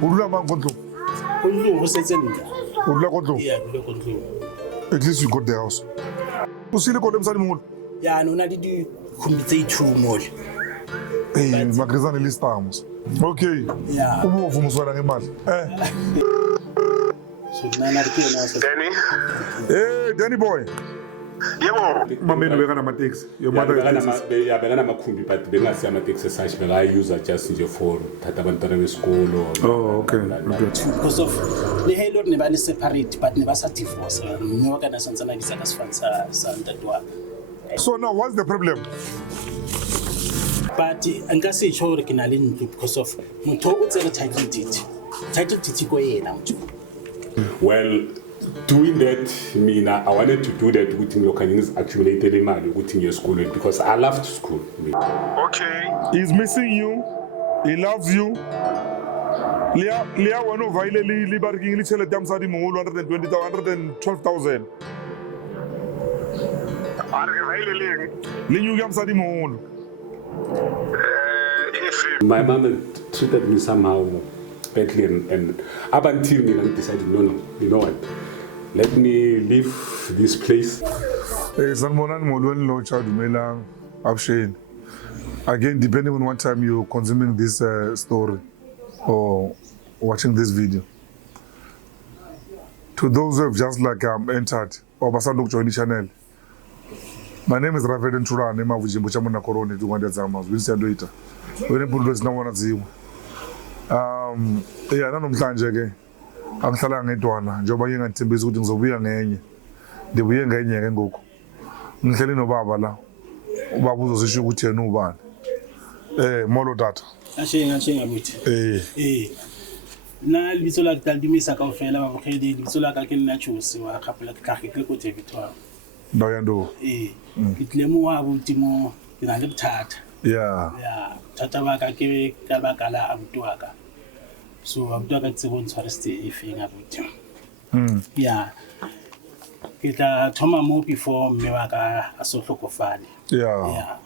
Udula mang kontlo? Kontlo, what's that? Udula kontlo? Yeah, udula kontlo. At least you got the house. You see the kontlo msani mulu? Yeah, no, na did kumbitse two more. Hey, magrizani listamos. Okay. Yeah. Ubovu muswala ngemali. So nana rikena. Danny? Hey, Danny boy. Yebo. Mameni bekana ma taxi. Your mother is taxi. bekana makhumbi but bengasi ama-taxi sashi bengayuza just nje for thatha abantwana besikolo. Oh, okay. Because of the halo ne ba le separate but ne ba sa divorce. Mme wa kana santsana di sa ka sfansa sa ntatwa. So now what's the problem? But nka se tsho re ke na le ntlo because of motho o tsere title deed. Title deed ko yena motho. Well, doing that, mina, I wanted to do that with Yokanis accumulated imali with your school because I loved school. Okay. He's missing you. He loves you. Lia wano vaile li barking li chele damsa di moholo 112,000. Are vaile le. Li nyu yamsa di moholo. My mom treated me somehow badly and up until me, I decided, no, you know what? Let me leave this place. Sanmonan molwen lo cha dumelang abshin. Again, depending on what time you're consuming this story or watching this video. To those who have just like entered or basandok join the channel. My name is Rafael Ntura, name of Jimbucha Mona Corona, 200 Zamas, Vincent Doita. When I put those no one at Zim. Yeah, none of Tanje. I'm telling it one. Jobaying and Timbis with Zobian, the Wiang and Goku. I'm telling no Babala. Babu's issue with your new band. Molo data. Acheng abuti. Na bisola taldimisa ka ofela ba bogedi bisola ka ke nna tshose wa khapela ke tlhage ke go te Victoria. Dayando. Ke tlemo wa abuti mo ke na le bothata. Yeah. Yeah, thata ba ka ke ka ba kala abuti wa ka. So abuti wa ka tsebo ntshwareste e feng abuti. Yeah. Ke tla thoma mo before mme wa ka a so hlokofale. Yeah. Yeah.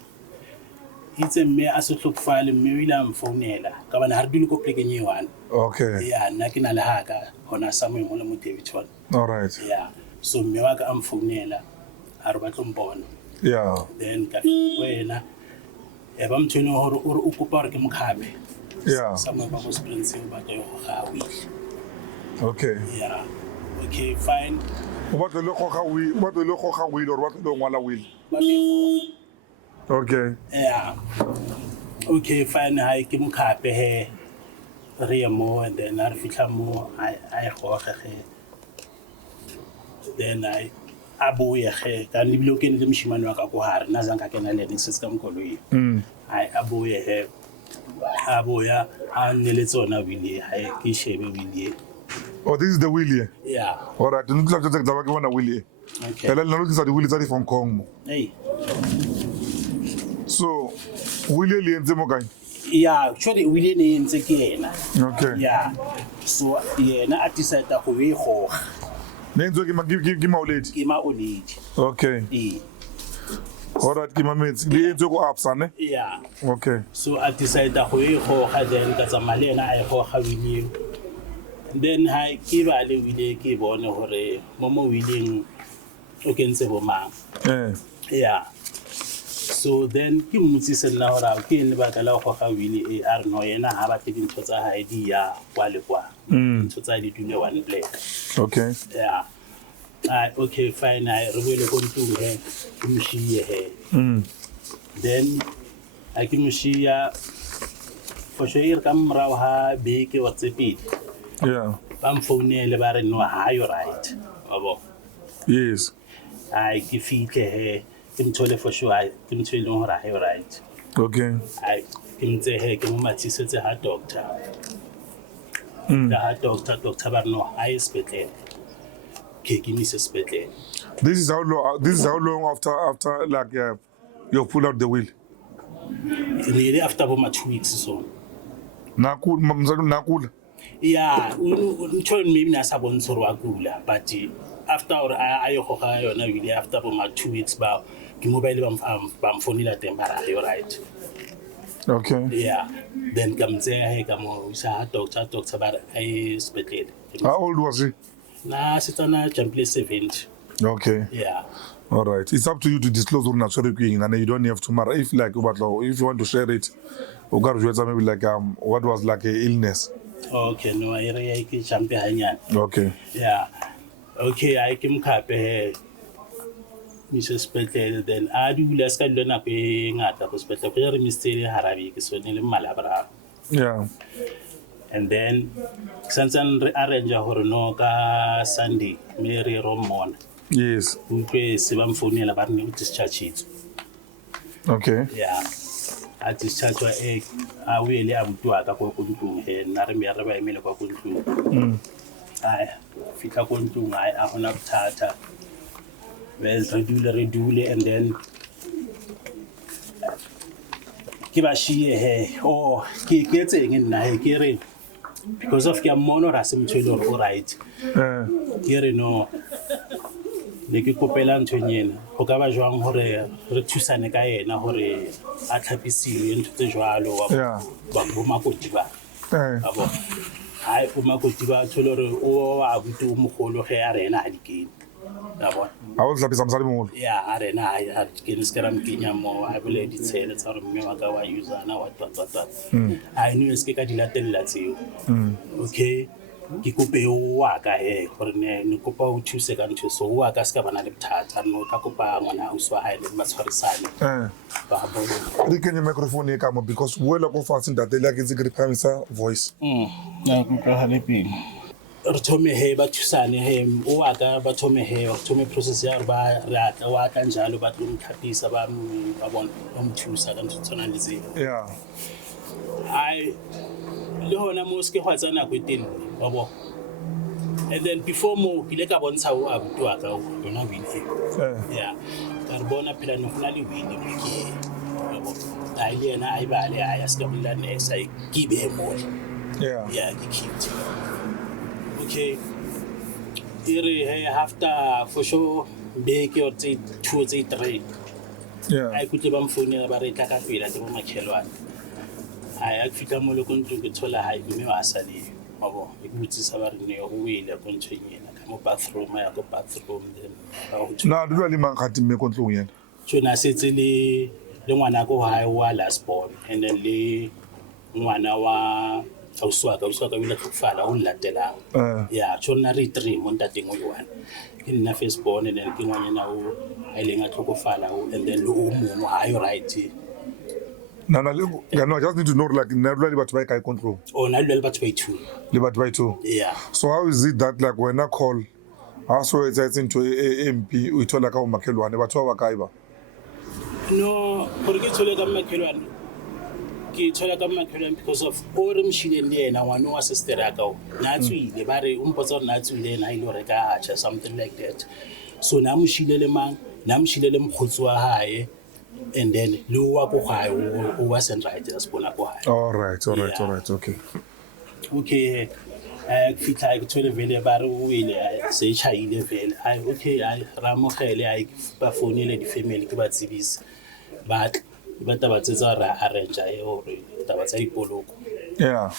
It's a me as a look file, Miriam Fonela, Kavan Hardul Copegan one. Okay. Yeah, Nakina Lahaka, Hona Samuel Molamu David one. All right. Yeah, so Mewaka am Fonela, Arbatum Bon. Yeah. Then Kafina, Evam Tino or Ukuparkim Kabe. Yeah. Some of us printing, but we. Okay. Yeah. Okay, fine. What the local how we, what the local how we, or what the Walla will. Okay. Yeah. Okay, fine. I can cap here, Remo, and then I feel more. I hope then I abuya he. Can you look in the machine? I go hard. Nazanka can let it system go. I abuya he. Abuya and Nelitsona Willie. I kishe Willie. Oh, this is the Willie. Yeah. All right. Don't look like the one Willie. Okay. Tell them look at the Willie from Congo. Hey. So, Willie Lienzemogai. Yeah, actually, Willie names again. Okay. Yeah. So, yeah, na artist that we ho. Names give my lady. Kima only. Okay. All right, give my mates. The go up, son. Yeah. Okay. So, artist that we ho had then got some Malena I ho how we then I give a Willie give on or Momo willing against a man. Yeah. So then Kimusi said now in the Bacala how really are no and I have a taken to idea while it was. Society to know one play. Okay. Yeah. Okay, fine. I really going to her. Then I can see for sure come Rauha bake what's a bit. Yeah. I'm for nearly barren no higher right. Yes. I give it Kim told for sure I can tell you right. Okay. I can say hey, come my sister her doctor. The heart doctor, Dr. Barno, I expect give me suspect. This is how long. This is how long after like you pull out the wheel. Nearly after about 2 weeks or so. Nakul. Yeah, maybe not sabon sorwagula, but after I really after about 2 weeks, but the mobile bam phone that temporary, right? Okay. Yeah. Then ka mtseya he ka mo isa doctor ba ai sepetlele. How old was he? Na setsana champion 70. Okay. Yeah. All right. It's up to you to disclose what natural queen, and you don't have to matter. If like, if you want to share it, or maybe like what was like a illness. Okay, no, I ke champion hanyane. Okay. Yeah. Okay, I ke mkhape Mrs. Petel then a dula ska le nako e ngata go sepetlele go re misteri harabi ke sone le malabra. Yeah. And then sansan re arrange hore no ka Sunday me re romona. Yes. Utlwe se ba mfounela ba re ne discharge it. Okay. Yeah. A discharge wa a wele a butwa ka go ntlong he na re me re ba emele kwa go ntlong. Ai fika go ntlong ai a hona bothata. Well, redule, and then kiba shiye he oh ke etseng nna he ke re because of ke mono ra se mthwele go right ke re no le ke kopela ntshonyena go ka ba jwang hore re thusane ka yena hore a tlhapisiwe ntse tse jwalo wa bo makoti ba abo ai bo makoti ba thole re o a butu mogolo ge a rena a dikene. I was like something more. Yeah, I don't know. I had to get more. I believe it's said it's our Mewaka user now. What. I knew it's Kika Dilatel. Okay. Kikupe waka he for Nikopa 2 seconds so waka scabana tat and no Takupa on house for Highland Masfarisani. Can your microphone come up because well of fasting that they like is a great voice. Rtome he ba thusane he o aka ba thome he o thome process ya ba rata wa ka njalo ba tlo mthapisa ba bona ba mthusa ka ntsona le tse yeah I le hona mo ske hwa tsana go teng ba bo and then before mo ile ka bontsha o a butwa ka yona bile yeah ka re bona phela no funa le bile mo ke ba bo ai le na ai ba le ai ska bulla ne sai ki be mo yeah ke kit. Okay, here after for sure, bake or 2 or 3. Yeah, I could have phone about it. I feel like my children. I actually come looking to get told I knew Asali. Oh, it would is about near wheel. I continue. I come bathroom. I go bathroom. Then now, do really man can't make control. So now, the one I go high while last born, and then the 1 hour. Uswaka wile kufala unlatela yeah chona re 3 monta tengo yone ke nna first born and then ke ngwana na o ailenga tlhokofala and then lo mo ha right Nana, I just need to know like never but by control. Oh, na le batho ba 2. Le batho ba 2. Yeah. So how is it that like when I call also it's into MP we told like how makelwane batho ba kae ba? No, gore ke tshole ka makelwane. Ke thola ka makelwane because of all machine le yena ngwana wa sister ya ka na tswile ba re umpotsa na tswile na ile re ka acha something like that. So na mshile le mang na mshile le mkhotsi wa hae and then lo wa go hae o wasn't right as bona go hae. All right, okay. Okay. Fitla ke thole vele ba re o ile se chaile vele ai okay ai ramogele ai ba founile di family ke ba tsebisa but ba taba tsetsa ra arrange e hore taba tsa dipoloko yeah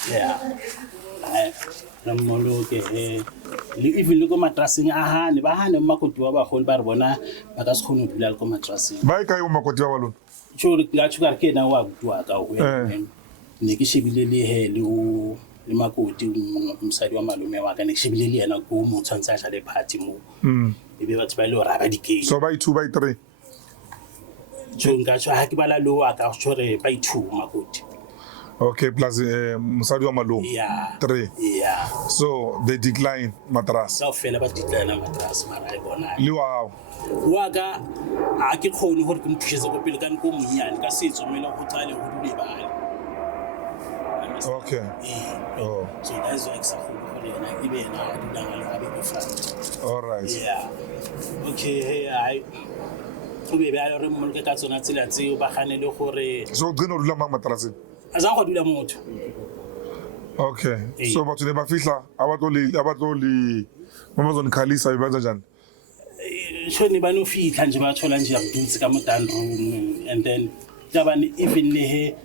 na moloke le even le go matrasing a hane ba hane makoti wa ba gole ba re bona ba ka se khone dula le go matrasing ba e kae o makoti wa balona tshore la tshuka ke na wa butwa ka ho ne ke shebile le he le o le makoti msadi wa malume wa ka ne ke shebile le yena go mo tshwantsa a le party mo e be batho ba le ra ba dikeng so by 2 by 3 Chunga ha ke bala lo aka tshore ba 2 makoti. Okay, plus msadi wa malume. Yeah. 3. Yeah. So they decline matras. So fela ba decline matras mara ai bona. Le wa Waga a ke khone hore ke mphishetse go pele ka nko monyane ka setso mele go tsale ho dule bale. Okay. Oh. So that's why eksa go hore yena e be na dinanga le abe go fana. All right. Yeah. Okay, hey I go be ba re mo ka tsona tsela tseo ba ganele gore so gino dula mang matraseng a za go dula motho. Okay. So batho ne ba fihla abatloli mamazon khalisa ibanza njani shoni ba no fihla nje ba thola nje abudutsi ka mo down room and then tabani even le he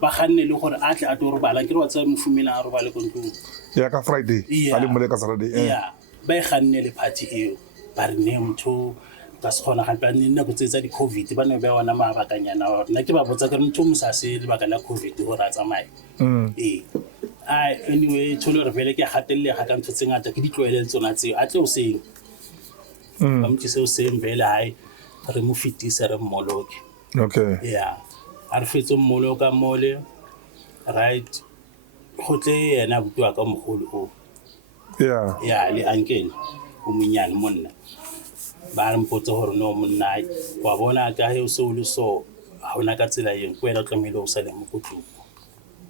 ba kganne le gore a tle a tlo robala ke re wa tsa mofumela a robale ko ntlong ya ka Friday Yeah. a le mole ka Saturday ya ba e kganne le party eo ba re ne motho ka se kgona gape ne nna go tsetsa di-covid ba ne ba ona maabakanyana wa nna ke ba botsa ke re motho o mo sa se lebaka la covid gore a tsamaye anyway thole re vele ke a gatellega ka ntho tse ngata ke di tloele tsona tseo a tle o seng ba motse o seng vele hai re mo fetise re mmoloke okay ya a re fetse mmoloka mole right go tle yena butwa ka mogolo o yeah ya le uncle o monyane monna ba re mpotse gore no monna wa bona ka he o se o le so ha ona ka tsela yeng go ela tlamehile o sa le mokotlong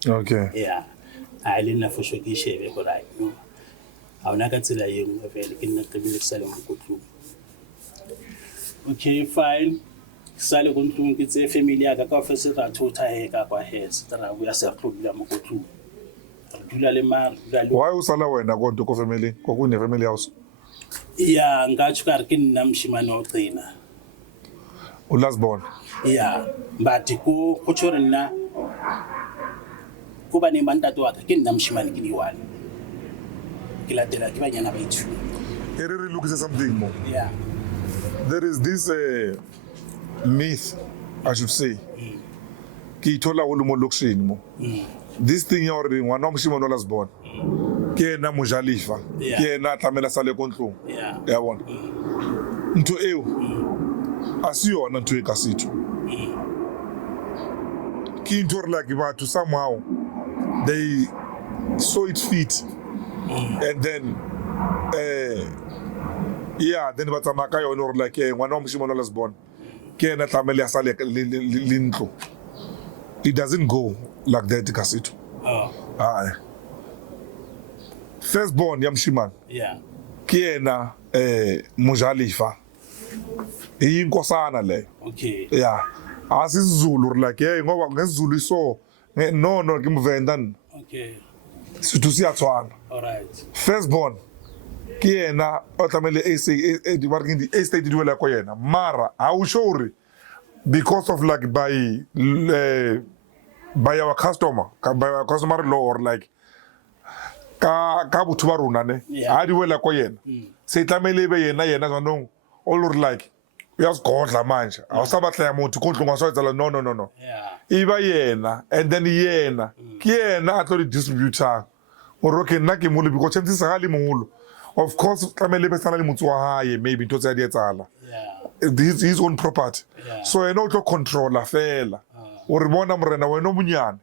okay ya a le nna fosho ke shebe go right no ha ona ka tsela yeng vele ke nna tlamehile sa le mokotlong okay fine sale go ntlong ke tse family ya ka ka office ra thotha he ka kwa he tsara go ya se tlhobila mokotlong re dula le mar dula le why usala wena konto ko family ko kune family house ya ngatsho ka re ke nna mshimane o qina u last born ya but ko tshore nna ko ba ne mantato wa ka ke nna mshimane ke diwani ke latela ke banyana ba ithu here we look at something more ya there is this myth I should say ki ithola go le mo lokshini mo this thing ya gore ngwana wa moshimane o last born ke ena mojalifa Yeah. ke ena tlamela sale ko ntlong ya ya bona ntho eo a se yona ntho e ka setho ke ntho re like batho somehow they saw it fit and then yeah then ba tsamaya ka yone gore like ngwana wa moshimane o last born ke ena tlamele a sale le ntlo it doesn't go like that ka setho ah first born ya moshimane ya ke yena mojalifa iyinkosana leyo okay yeah asizulu like hey ngoba ngesizulu iso no ke mvenda okay sithu siyathwana all right first born ke yena o tlamele di estate di wela ko yena mara awushori because of like by our customer law or like ka botho ba rona ne Yeah. a di wela ko yena se tlamele be yena zanong all like uyazigodla manje awusabatla ya motho kontlong wasayetsala no ya iba yena and then yena ke yena a tlo di distributor gore okay nna ke molo because chances ga le molo of course tlamele be sana le motse wa hae maybe ntho tse di etsala ya his own property Yeah. so yena o tlo controller fela o re bona morena wena o monyane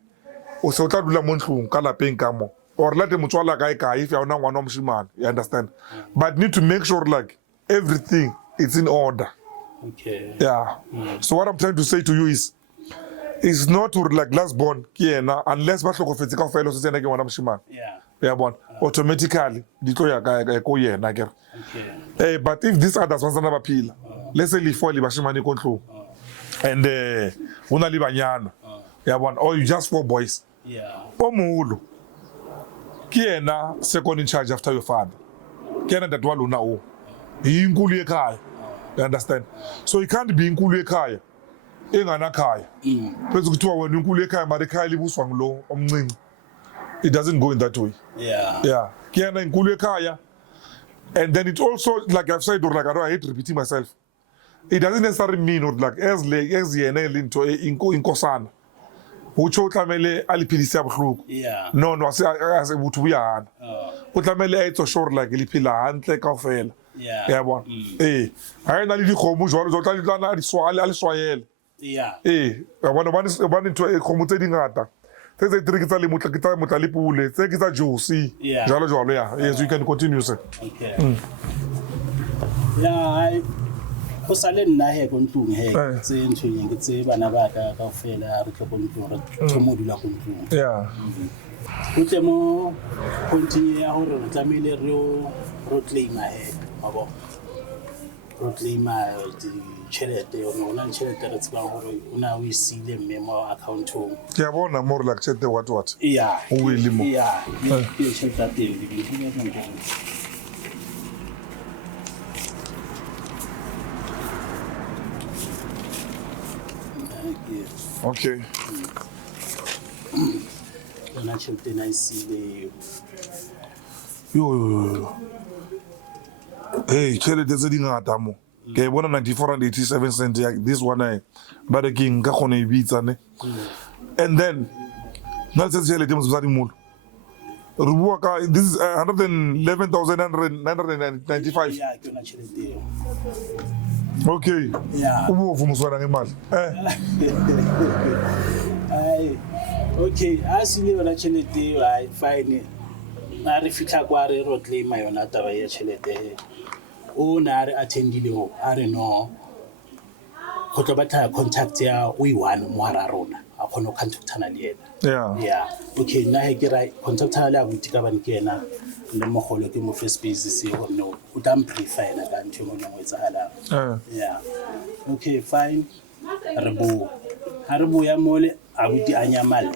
o se o tla dula mo ntlong ka lapeng ka mo or late motswala kae if ya ona ngwana wa moshimane you understand but need to make sure like everything is in order okay yeah so what I'm trying to say to you is it's not to like last born ke yena unless ba hlokofetse ka fela se tsena ke ngwana moshimane ya ya bona automatically di tlo ya ka ko yena ke okay but if these others ba sana ba phila let's say lefo le bashimane ko ntlong and una le banyana ya bona or you just 4 boys ya o moholo ke yena second in charge after your father ke yena that wa lona o inkulu ekhaya you understand so you can't be inkulu ekhaya engana khaya bese kuthiwa wena inkulu ekhaya mara ekhaya libuswa ngilo omncinci it doesn't go in that way ya yeah ke yena inkulu ekhaya and then it also like I've said or like I hate repeating myself it doesn't necessarily mean or like as yena into inkosana utsho tlamele aliphilisa bohloko ya no ase botho buyana o tlamele a etso sure like liphila hantle kaofela ya ya bona ha ena le dikgomo jwalo tla ditlana a di swale a le swayele ya ya bona ba ntho e kgomo tse dingata tse tse tsa le motla le pule tse ke tsa josi Yeah. jalo ya yes you can continue sir okay ya ai go sale nna he ko ntlong he tse ntshonyeng ke tse bana ba ka fela re tle ko ntlong re thomodula ko ntlong yeah go tle mo continue ya gore re tlamehile ro claim he abo ro claim tšhelete ona tšhelete re tsebang gore o na o e sile mme mo accountong ke a bona more like chete what ya o wele mo ya ke tšhelete ya teng di ke ke okay yona tšhelete ena e sile yo hey tšhelete tse di ngata mo ke bona 94.87 ya this one ba re ke nka gone e bitsa ne and then na tse tšhelete mo sa di molo re bua ka this is 111,995 ya ke yona tšhelete eo okay Yeah. o bofu moswana ngemali ai okay a sile yona tšhelete eo ai fine a re fitlha kwa re ro claima yona taba ya tšhelete o na a re attendilego a re no go tlo batla contact ya o i-one mo hara rona a kgone go contactana le ena yeah okay nna he ke ra contactana le abuti ka bane ke ena le mogolo ke mo first base se gore no o tla mprefa ena ka ntho mo nngwe tsagalang yeah okay fine re bo ha re bo ya mole abuti a nyamalle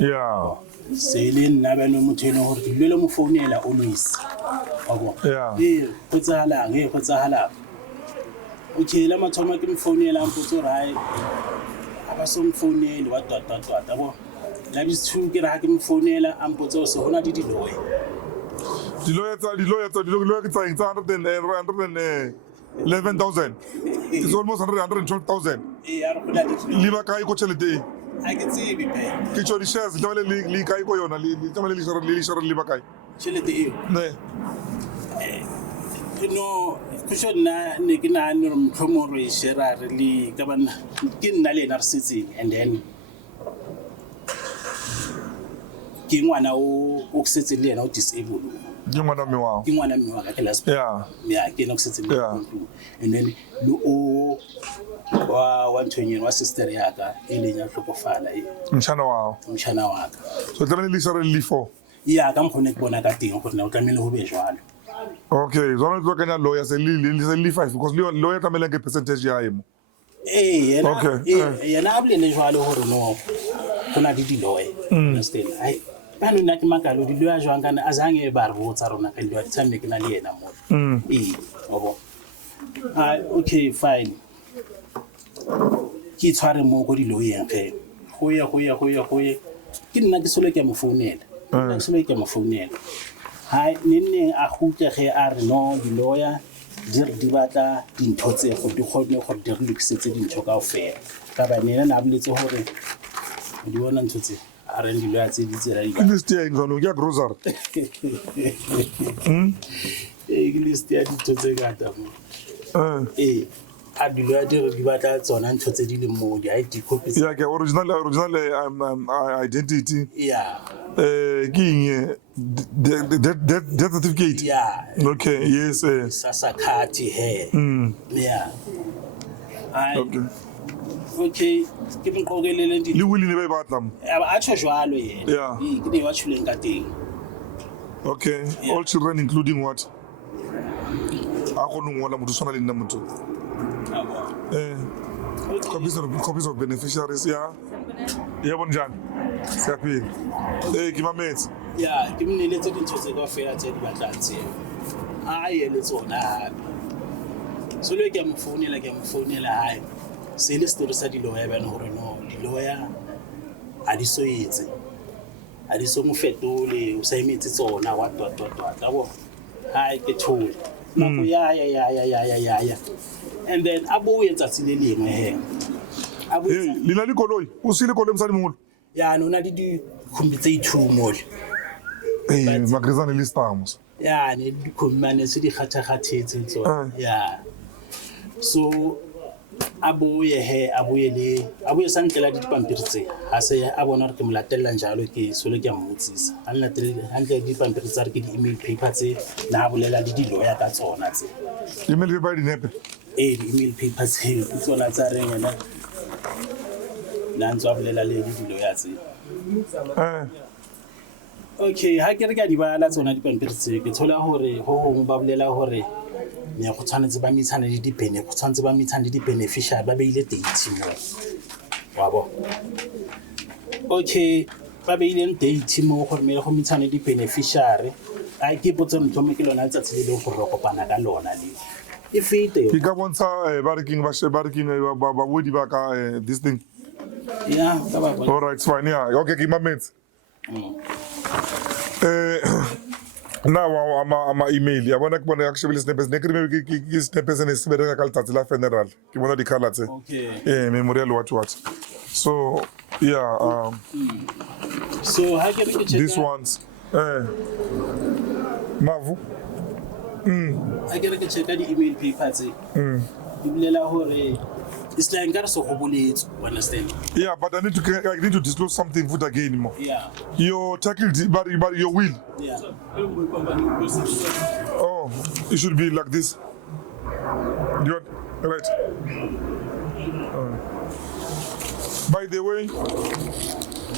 yeah se le nna ba no motho ene gore ke le mo founela always wa bo Yeah. go tsagalang go tsagalang okay la mathomo ke mo founela mpotso rai ba so mfounele wa twatwatwata bo la bithu ke ra ke mfounela a mpotso se hona di diloye diloya ke tsa 111,000 it's almost 112,000 ya re kula di le ba kae go tšhelete a ke tsebe pe ke tšo di-shares tlamale le kae ko yona tlamale le share le ba kae tšhelete eo ne no kusho nna ne ke nahane gore motlhomo re share re le ka bana ke nna le ena re setseng and then ke ngwana o setse le ena o disable ke ngwana mme wao ke ngwana mme wa ka ke last yeah ya ke no setse le Yeah. and then lo o wa ntonyeng wa sister ya ka e leng ya tlhokofala e mtšhana wao motšhana wa ka so tlamale le share le 4 ya ka mokgone ke bona ka teng gore na o tlamehile go be jwalo okay zona tlo kanya lawyer se le 5 because lawyer tlamele ke percentage ya emo yena Okay, yena a bolele jwalo gore no go na le diloye understand ai ba no nna ke makalo diloya jwang kana a zange ba re botsa rona ka diloya tsame ke na le yena mo obo okay fine ke tshware mo go diloyeng ge go ya ke nna ke sole ke mo founela ke sole ke mo founela hai nne a gutla ge a re no diloya di batla dintho tse go di kgone go di re lokisetse dintho ka ofela ka ba nena na boletse gore di bona ntho tse a re diloya tse di tsela di list ya ngalo ya grocery ke list ya dintho tse gata mo a diloya di batla tsona ntho tse di leng mo di ID copies ya ke original identity yeah king death certificate yeah okay yes sasa khati he yeah okay okay ke mqokelele ndi le will ne ba batla mo a tsho jwalo yena Yeah. ke ne wa tshuleng ka teng okay all children including what a go no ngola motho sona le nna motho copies of beneficiaries ya bonjani siyaphila ke mametse ya ke mneletse dintho tse ka fela tse di batlang tseo a ye le tsona hape so le ke mo founela hae se le story sa diloya bana gore no diloya a di so etse a di so mo fetole o sa emetse tsona wa twatwatwa bo hae ke thole nako ya and then abu etsa tsile lengwe he abu lena le koloi o sile koloi msadi mogolo ya nona di khumbi tse 2 mo magrizane le stamos ya ne di khumane se di khathagatetse tsona ya so abuye sa ntlela dipampiri tse ha se a bona re ke molatella njalo ke solo ke a mmotsisa a nna hantle dipampiri tsa re ke di-email paper tse na bolela le diloya ka tsona tse email paper dinepe di-email paper tse ke tsona tsa reng ena na ntse a bolela le diloya tse okay ha ke re ka di bala tsona dipampiri tse ke thola hore ho hong ba bolela hore ne go tshwanetse ba mitshana le dipene go tshwanetse ba mitshana le di-beneficiary ba beile date mo wa bo okay ba beile date mo gore me go mitshana le di-beneficiary a ke potse ntho mo ke lona letsatsi le leng gore re kopana ka lona le e fete ke ka bontsha ba bodi ba ka this thing Yeah, ka ba bona. All right, it's fine. Yeah. Okay, give my mates. Now I'm email. I want to actually snap as nekri snap as an estimate ka letsatsi la funeral. Ke bona di color tse. Okay. Memorial what. So, yeah, So how can we check these ones Mavu. I can check the email papers. Ibulela hore it's like ngare so go boletse, understand? Yeah, but I need to disclose something food again more. Yeah. Your tackle, but your will. Yeah. Oh, it should be like this. You want, right? By the way,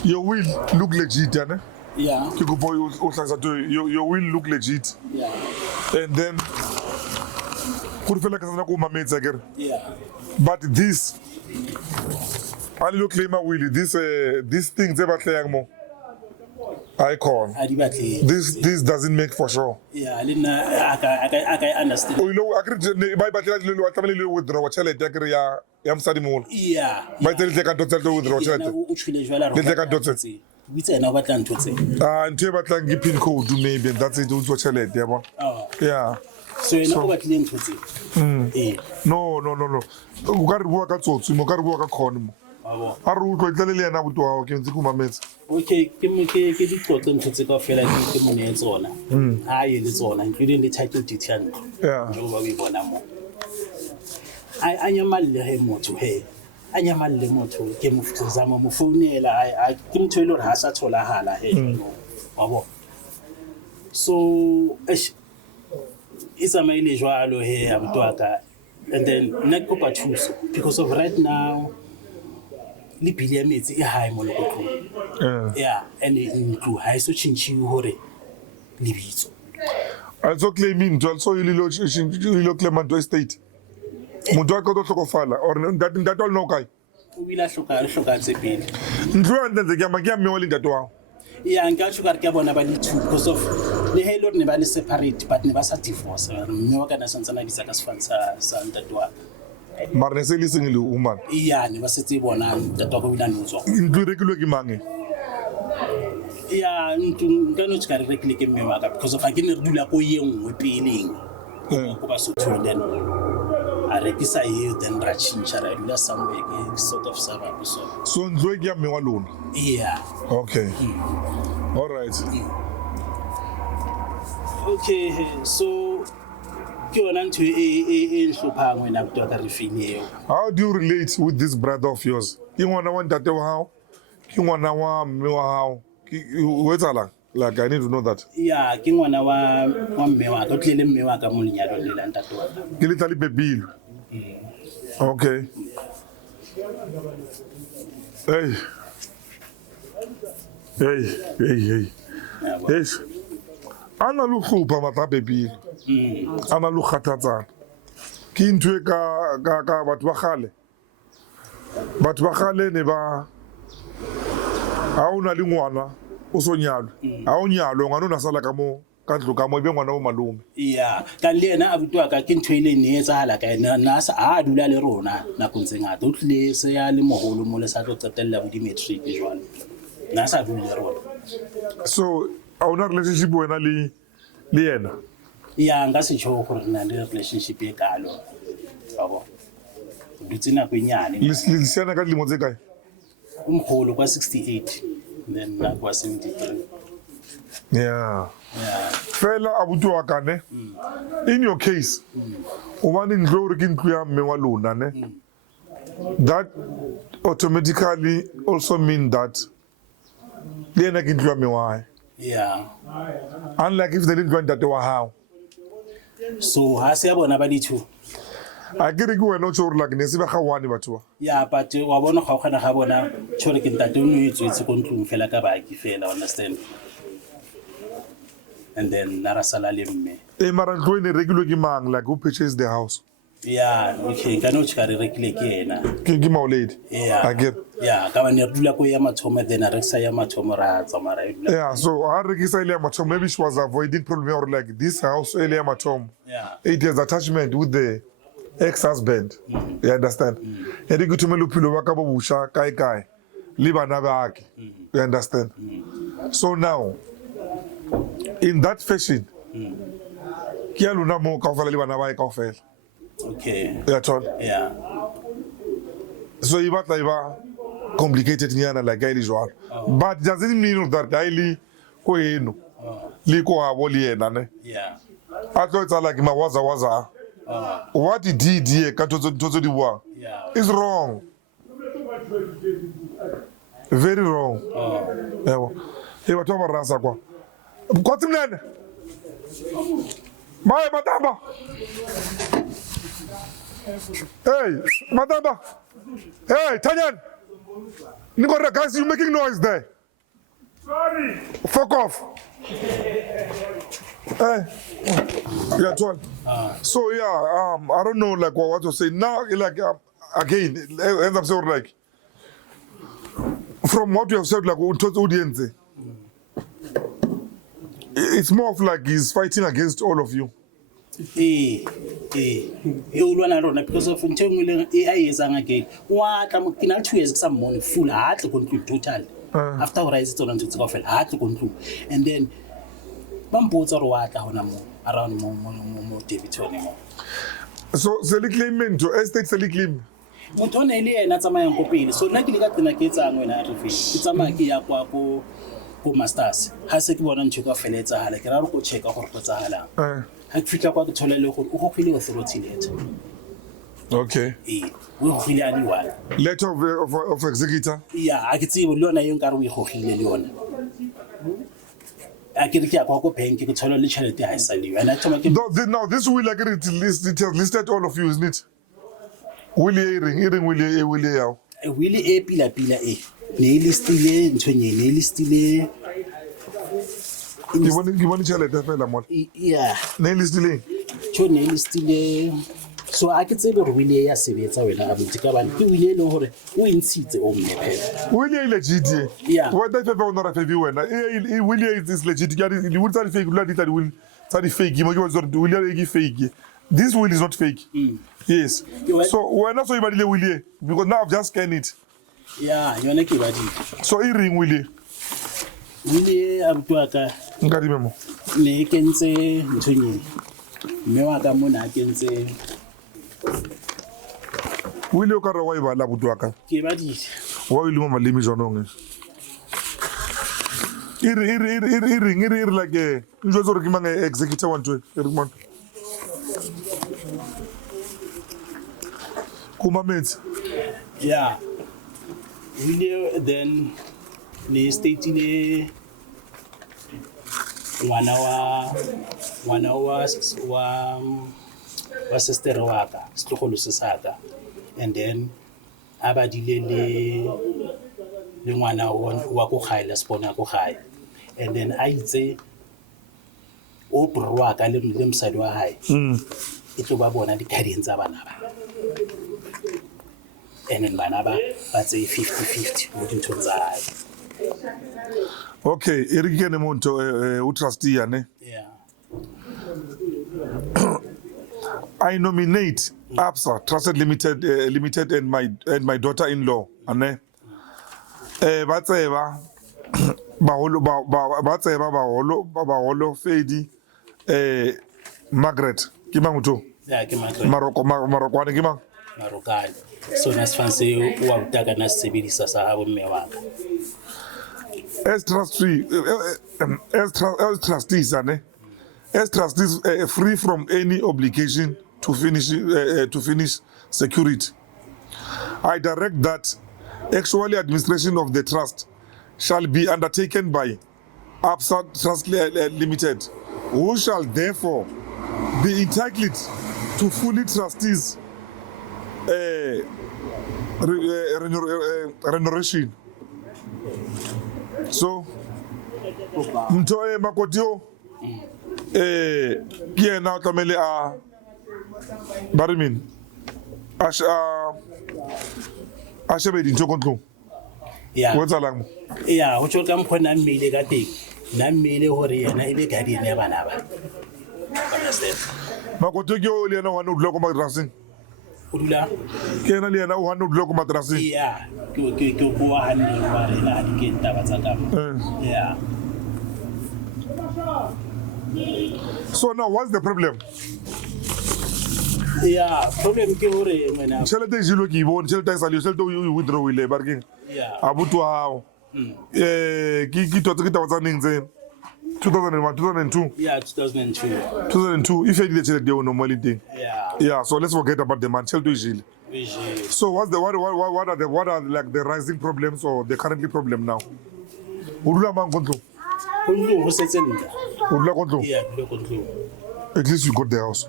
your will look legit, yeah? Yeah. Your will look legit, Yeah. and then Yeah. but this I look like my will. This thing icon. This doesn't make for sure. Yeah, I didn't I understand. Oh, you know, I could withdraw I'm studying more. Yeah. But tell you can withdraw until I can give pin code to maybe that's it. Yeah. So you know what clean to see. No. You got to work at so you got to work at corner. I rule to tell you now to our kids to my mates. Okay, give me the total to take off like the money and so on. I is on, including the title detail. Yeah. We want more. I am a little to hey. I am a little to game of Zama Mufunela. I came to Lord Hasatola Hala. Hey, so it's a mainly joalo here, and then Nakopa choose because of right now. Lipilia means a high monocle. Yeah, and include high so chinchi hore. Libito. Also claiming to also you look Clement Estate. Mudoka to Sokofala or that all no guy. We la shoka zepin. Ndro and the Gamagam me all in that one. Yeah, and got sugar gabon about it too because of the halo never separate but never divorce. No organization and Isakas Fansa Santa Dua. Marnese listening to woman. Yeah, never city one the dog with an uso. Into regular Gimangi. Yeah, don't directly give me because of I didn't do like young with peeling. Then I repisa you then Rachinchara, that's somewhere sort of suburb. So enjoy me alone. Yeah. Okay. All right. Okay, so how do you relate with this brother of yours? You want that how? You want how? Wait a like I need to know that. Yeah, king one mewa to clean mewa kamulinya do lanta to. Kilitali baby. Okay. Hey. Yes. Ana lu khupa mata baby. Ana lu khatatsa. Ke ntwe ka batho ba khale ne ba a una le ngwana o so nyalo a o nyalo ngwana o na sala ka mo ka ntlo ka mo be ngwana o malume. Yeah, ka le ena abutu ka ke ntwe ile ne etsahala ka na sa a dula le rona na kontse ngata o tlile se ya le moholo mo le sa tlo tsetella bo di matric jwale na sa dula le rona. So a una relationship wena le yena? Yeah, nga se tsho gore na le relationship e kalo babo dutse na go nyane le sena ka dilemo tse kae? umkhulu kwa 68 then na kwa 73. Yeah. Fela abutu wa kane. In your case, umani ndlo ke ntlo ya mme wa lona ne. That automatically also mean that le ena ke ntlo ya mme wa. Yeah. Unlike if they didn't want that they were how. So ha se bona ba dithu. I get it go no chore like nesi ba khawani batho. Yeah, but wa bona ga gona ga bona chore ke ntate o no etswe go ntlong fela ka baki fela, understand? And then nara sala le mme. Mara ntlo ene regular ke mang like who purchased the house? Yeah, okay, ka no tshikare rekile ke ena. Ke my lady. Yeah. I get. Yeah, ka ba ne dula ko ya mathomo then rekisa ya mathomo ra tsamara e dula. Yeah, so I rekisa ile ya mathomo, maybe she was avoiding problem or like this house ile ya mathomo. Yeah. It has attachment with the ex-husband. You understand? And you go to me lupilo waka bobusha kai. le bana bakhe. You understand? So now, in that fashion, ke ya lona mo kaofela le bana ba e kaofela. Okay. Ya tsona. Yeah. So e batla e ba complicated nyana like I jwalo. But doesn't mean that guy le ko eno. Le ko a bo le yena ne. Yeah. A tlo etsa like mawaza. What he did here ka totso di bua is wrong. Very wrong. Yebo. E batho ba rasa kwa. Kwathi mnene. Mai Matamba. Hey, Matamba. Hey, Tanyan. Nico, guys, you making noise there. Sorry. Fuck off. Hey. Yeah, Tuan. So yeah, I don't know like what to say now. Like again, ends up saying like from what you have said, like audience, it's more of like he's fighting against all of you. Because of again. What I'm 2 years some money full hard to conclude total. After I raised it on to go hard to conclude. And then Bamboats or what around more David anymore. So seli claim to estate seli claim. Mutone ile na tsama yang kopile. So nna ke le ka tsena ke tsa ngwe na re fe. Ke tsama ke ya kwa ko masters. Ha se ke bona ntse ka feletsa hala ke ra re go checka gore go tsahala. Ha ke fitla kwa ke thola le gore o go phile authority letter. Okay. We go phile ani wa. Letter of executor. Yeah, a ke tsebo le yona yeng ka re o go phile le yona. I get a coco bank, you can tell a little I sell you. And I told him, now this will like it has listed all of you, isn't it? Willie Willie a pila a. Nail stile, nail stile. You want to tell it, yeah. Nail stile. Nail stile. So I could say, but Willie, I say, it's already a bit of a Willie, no, who insists on me. Willie legit. Yeah. What that ever not a viewer. Willie is legit. You would fake blood that will study fake. You was not Willie fake. This will is not fake. Yes. So we're not so everybody Willie because now I've just scanned it. Yeah, you're not kidding. So he ring Willie. Willie, I'm to a Ngadimemo. Me can say to me. Mewaka Mona can say. Willie Okara wa ibala butuaka. Wa ile mama limi jononge. Iri like njo zo rekimanga executive one to Ermon. Kuma mates. Yeah. Willie then ne state ile wana wa sister waka sitlogolo se saka and then abadile le ngwana wa go gae le spona go gae and then a itse o brwa ka le msadi wa hae e tlo ba bona di guardians tsa bana ba and then bana ba tse 50-50 mo dintho tsa hae. Okay, irikene monto trustee ane. Yeah. I nominate ABSA Trusted Limited and my daughter-in-law ane. Batseba baholo Fedi Margaret ke mang to? Yeah, ke Margaret. Marokwane ke mang? Marokane. So nas fancy wa utaka na sebedisa sa habo mme wa ka. As trustees free from any obligation to finish security. I direct that actual administration of the trust shall be undertaken by ABSA Trust Limited, who shall therefore be entitled to fully trustees remuneration. So, mtoe makotio pia na kamele a barimin ashebedi ntokontlo. Yeah. What's along? Yeah, o tlo ka mkhona mmele ka teng. Na mmele hore yena e be guardian ya bana ba. Makotio ke o le na wana o dlo go madraseng. o dula ke ena le yena o hane o dula ko materaseng yeah ke go hane wa re na di ke taba tsa ka yeah. So now what's the problem? Yeah, problem ke hore ngwana Tšhelete e jelo ke e bone, tšhelete e sa le tšhelete o withdrawile ba re keng yeah abuti wa gago ke taba tsa neng tse 2001 2002 yeah 2002 2002 e fedile tšhelete eo normally teng yeah yeah, so let's forget about the man tšhelete o e jele. vision So what are like the rising problems or the currently problem now? O dula mang ko ntlong? go ntlo go setse nna O dula ko ntlong? yeah go ntlo At least you got the house.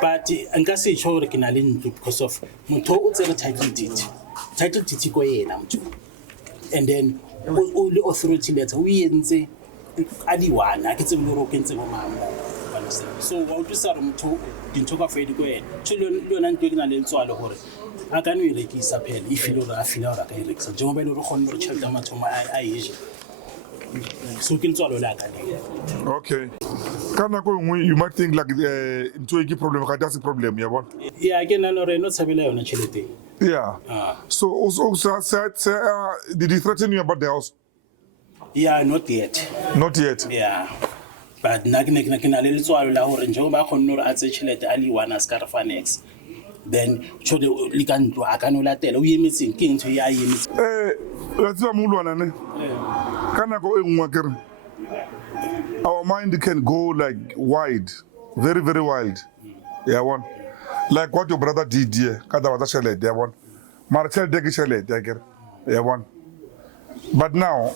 but nka se tsho gore ke na le ntlo because of motho o tsere title deed go yena motho and then o le authority letter o yentse a di wana ke tsebe gore o kentse mo mama so wa utlwisa re motho dintho ka fedi go yena tshilo yona ntwe ke na le ntswalo gore a ka no e rekisa phela e file gore a fila gore a ka e rekisa njengoba ile re kgonne re tšhelete mathomo a eje so ke ntswalo le a ka le Okay. Ka nako nngwe you might think like ntho e ke problem ga ta se problem ya bona. yeah ke nna re no tshabela yona tšhelete Yeah. So also did he threaten you about the house? yeah not yet Not yet. yeah but nna ke na le letswalo la gore njengoba a kgonne gore a tse tšhelete a le one a ska re fa next then tšhode le ka ntlo a ka no latela o emetseng ke ntho ya emetseng La tseba molwana ne. Ka nako e nngwe ke re our mind can go like wide, very very wide. Yeah, one. Like what your brother did here. Ka taba tsa tšhelete, yeah, one. Mara tšhelete ke tšhelete, ya kere. Yeah, one. But now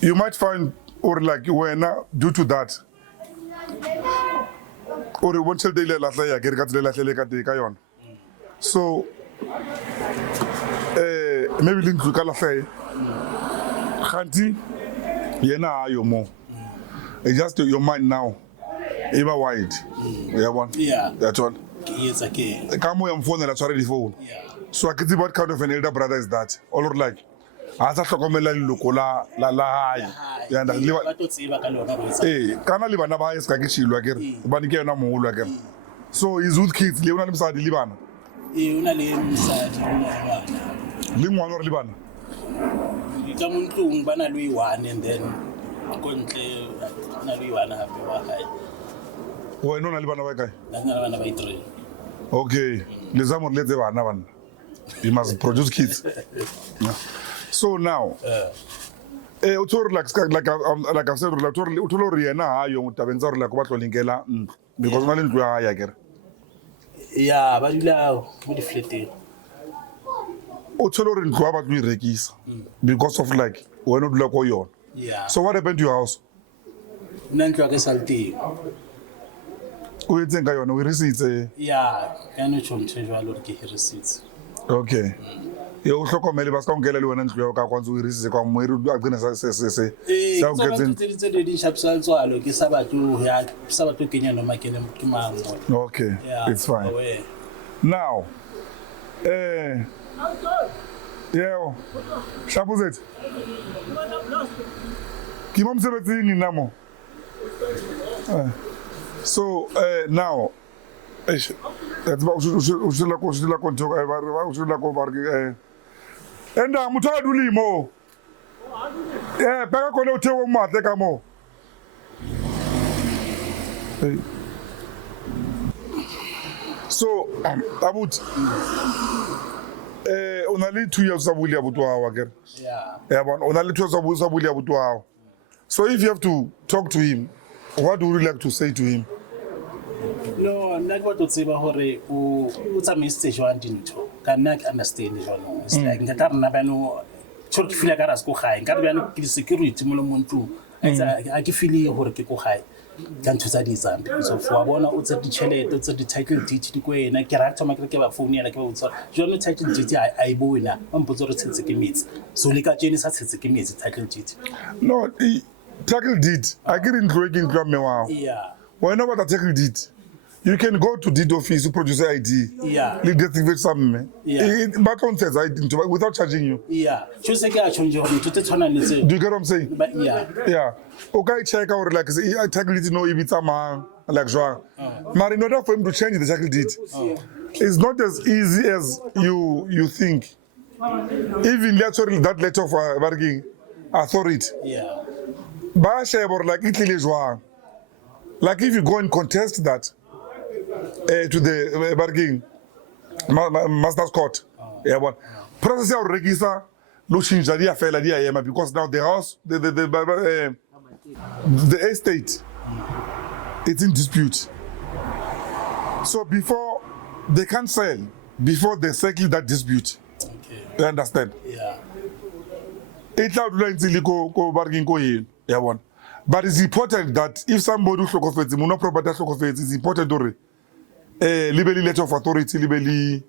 you might find or like wena due to that or one tšhelete ile lahla ya kere ka tsela lahlele ka yona. So maybe le ntlo ka lahle khanti yena ayo mo. It's just your mind now. Eba wide. Yeah, one. yeah That's one. ke etsa ke Ka mo ya mfone la tshware di phone. yeah So I can see what kind of an elder brother is that. All or like a sa hlokomela leloko la hae. Ya nda le ba to tseba ka lona go etsa kana le bana ba hae ska ke tshilwa ke re ba ke yona moholo ke re. So he's with kids le una le msadi le bana. una le msadi una Le ngwana re le bana. ka montlong bana le one and then go ntle na le one hape wa hae Wena o na le bana ba kae? nna bana ba itre Okay. Le zamo le tse bana bana. You must produce kids. Yeah. So now o tsore like I said like o tlo re yena ha yo tabeng tsa re like ba tlo linkela because na le ntlo ya ya kere. yeah ba dula mo di flateng O tlo re ntlo ba tlo I rekisa because of like wena o dula ko yona. yeah So what happened to your house? nna ntlo ka salteng O etseng ka yona o irisitse. yeah ka no tshontshe jwalo re ke hirisitse Okay. Ye o hlokomele ba ska ngela le wena ntlo ya ka kwanza o irisitse kwa mo a gcina se eh o tsa getseng. tse di shapsa tswalo ke sabato kenya no makene ke mango Okay. yeah It's fine. aware. Now yeo Shapuzet ke mo msebetsing namo. So now that's about ushila konto ushila ko barke enda mutho a dulimo beka kone uthewo matle ka mo. So abuti ona le 2 years sa buli abuti wa kere. yeah Yeah, but ona le 2 years sa buli abuti wa. So if you have to talk to him, what would you like to say to him? no nna ke batlo tseba gore o tsamaisitse jwang dintho ka nna ke understand jwalo it's like nka tla rena bano tshore ke feel ka ra se go gae nka re bano ke security mo le montlo a ke feel gore ke go gae ka ntho tsa di tsang because of wa bona o tse di chelete o tse di title deed di ko ena ke ra thoma ke ba phone yana ke ba botsa jwalo title deed a e bona ba mpotsa re tshetse ke metsi so le ka jeni sa tshetse ke metsi title deed No, tackle deed. I get in drinking club me wow. yeah Why not what a tackle deed? You can go to deed office to produce ID. yeah Leave deactivate something. Yeah. But on says ID without charging you. yeah tso se ke a tshonje gore ntho tse tshwanang le tse Do you get what I'm saying? but yeah Yeah. Okay, check out like say tackle deed no ibitsa mang like jwa. But in order for him to change the tackle deed, it's not as easy as you think. Even literally that letter of bargaining authority. Yeah. Like if you go and contest that to the bargaining master's court, process of register no change because now the house, the estate, it's in dispute. So before they can sell, before they settle that dispute, Okay. you understand? Yeah. But it's important that if somebody is no property it's important to libeli letter of authority, libeli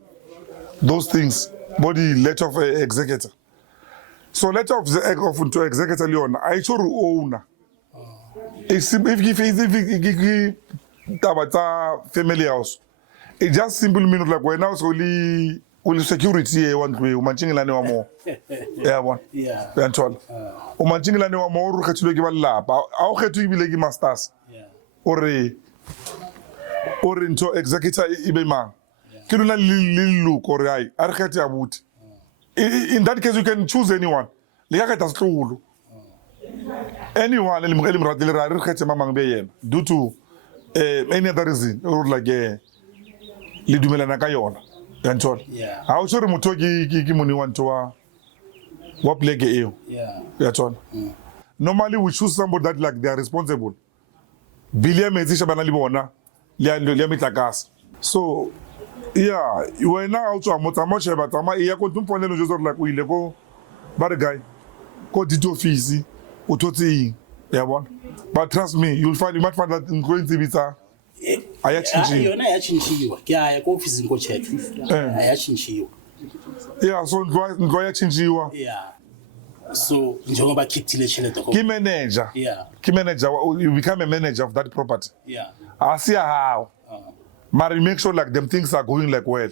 those things, body letter of executor. So letter of executor leon, I should owner. If family house, it just simply means like when house only security one way, umanchingilane wa mo. Yeah, one. Yeah. Eventual. Umanchingilane wa mo ru khethulo ke ba lapa. Ao khethu ibile ke masters. Yeah. Or into executor ibe mang. Ke lona look or ai are khethe abuti. In that case you can choose anyone. Le ka khetha setlolo. Anyone elim ratile ra re khethe mamang be yena due to any other reason or like le dumelana ka yona. Yeah. How sure motho ke moni wa ntwa wa pleke eo. Yeah. Normally we choose somebody that like they are responsible. Billion metsi shabana le bona le mitlakasa. So yeah, you are now out to motama cheba tama e ya ko tumpone no jozo like o ile ko ba re guy ko dito office o thotse yabona. But trust me, you might find that in going to be yona yachinchiwa ke aya ko office ngo check ayachinchiwa. Yeah, so ndo yachinchiwa. Yeah. So njengoba khithile chelete ko Key manager. Yeah. Key manager, you become a manager of that property. Yeah. I see how. But make sure like them things are going like well.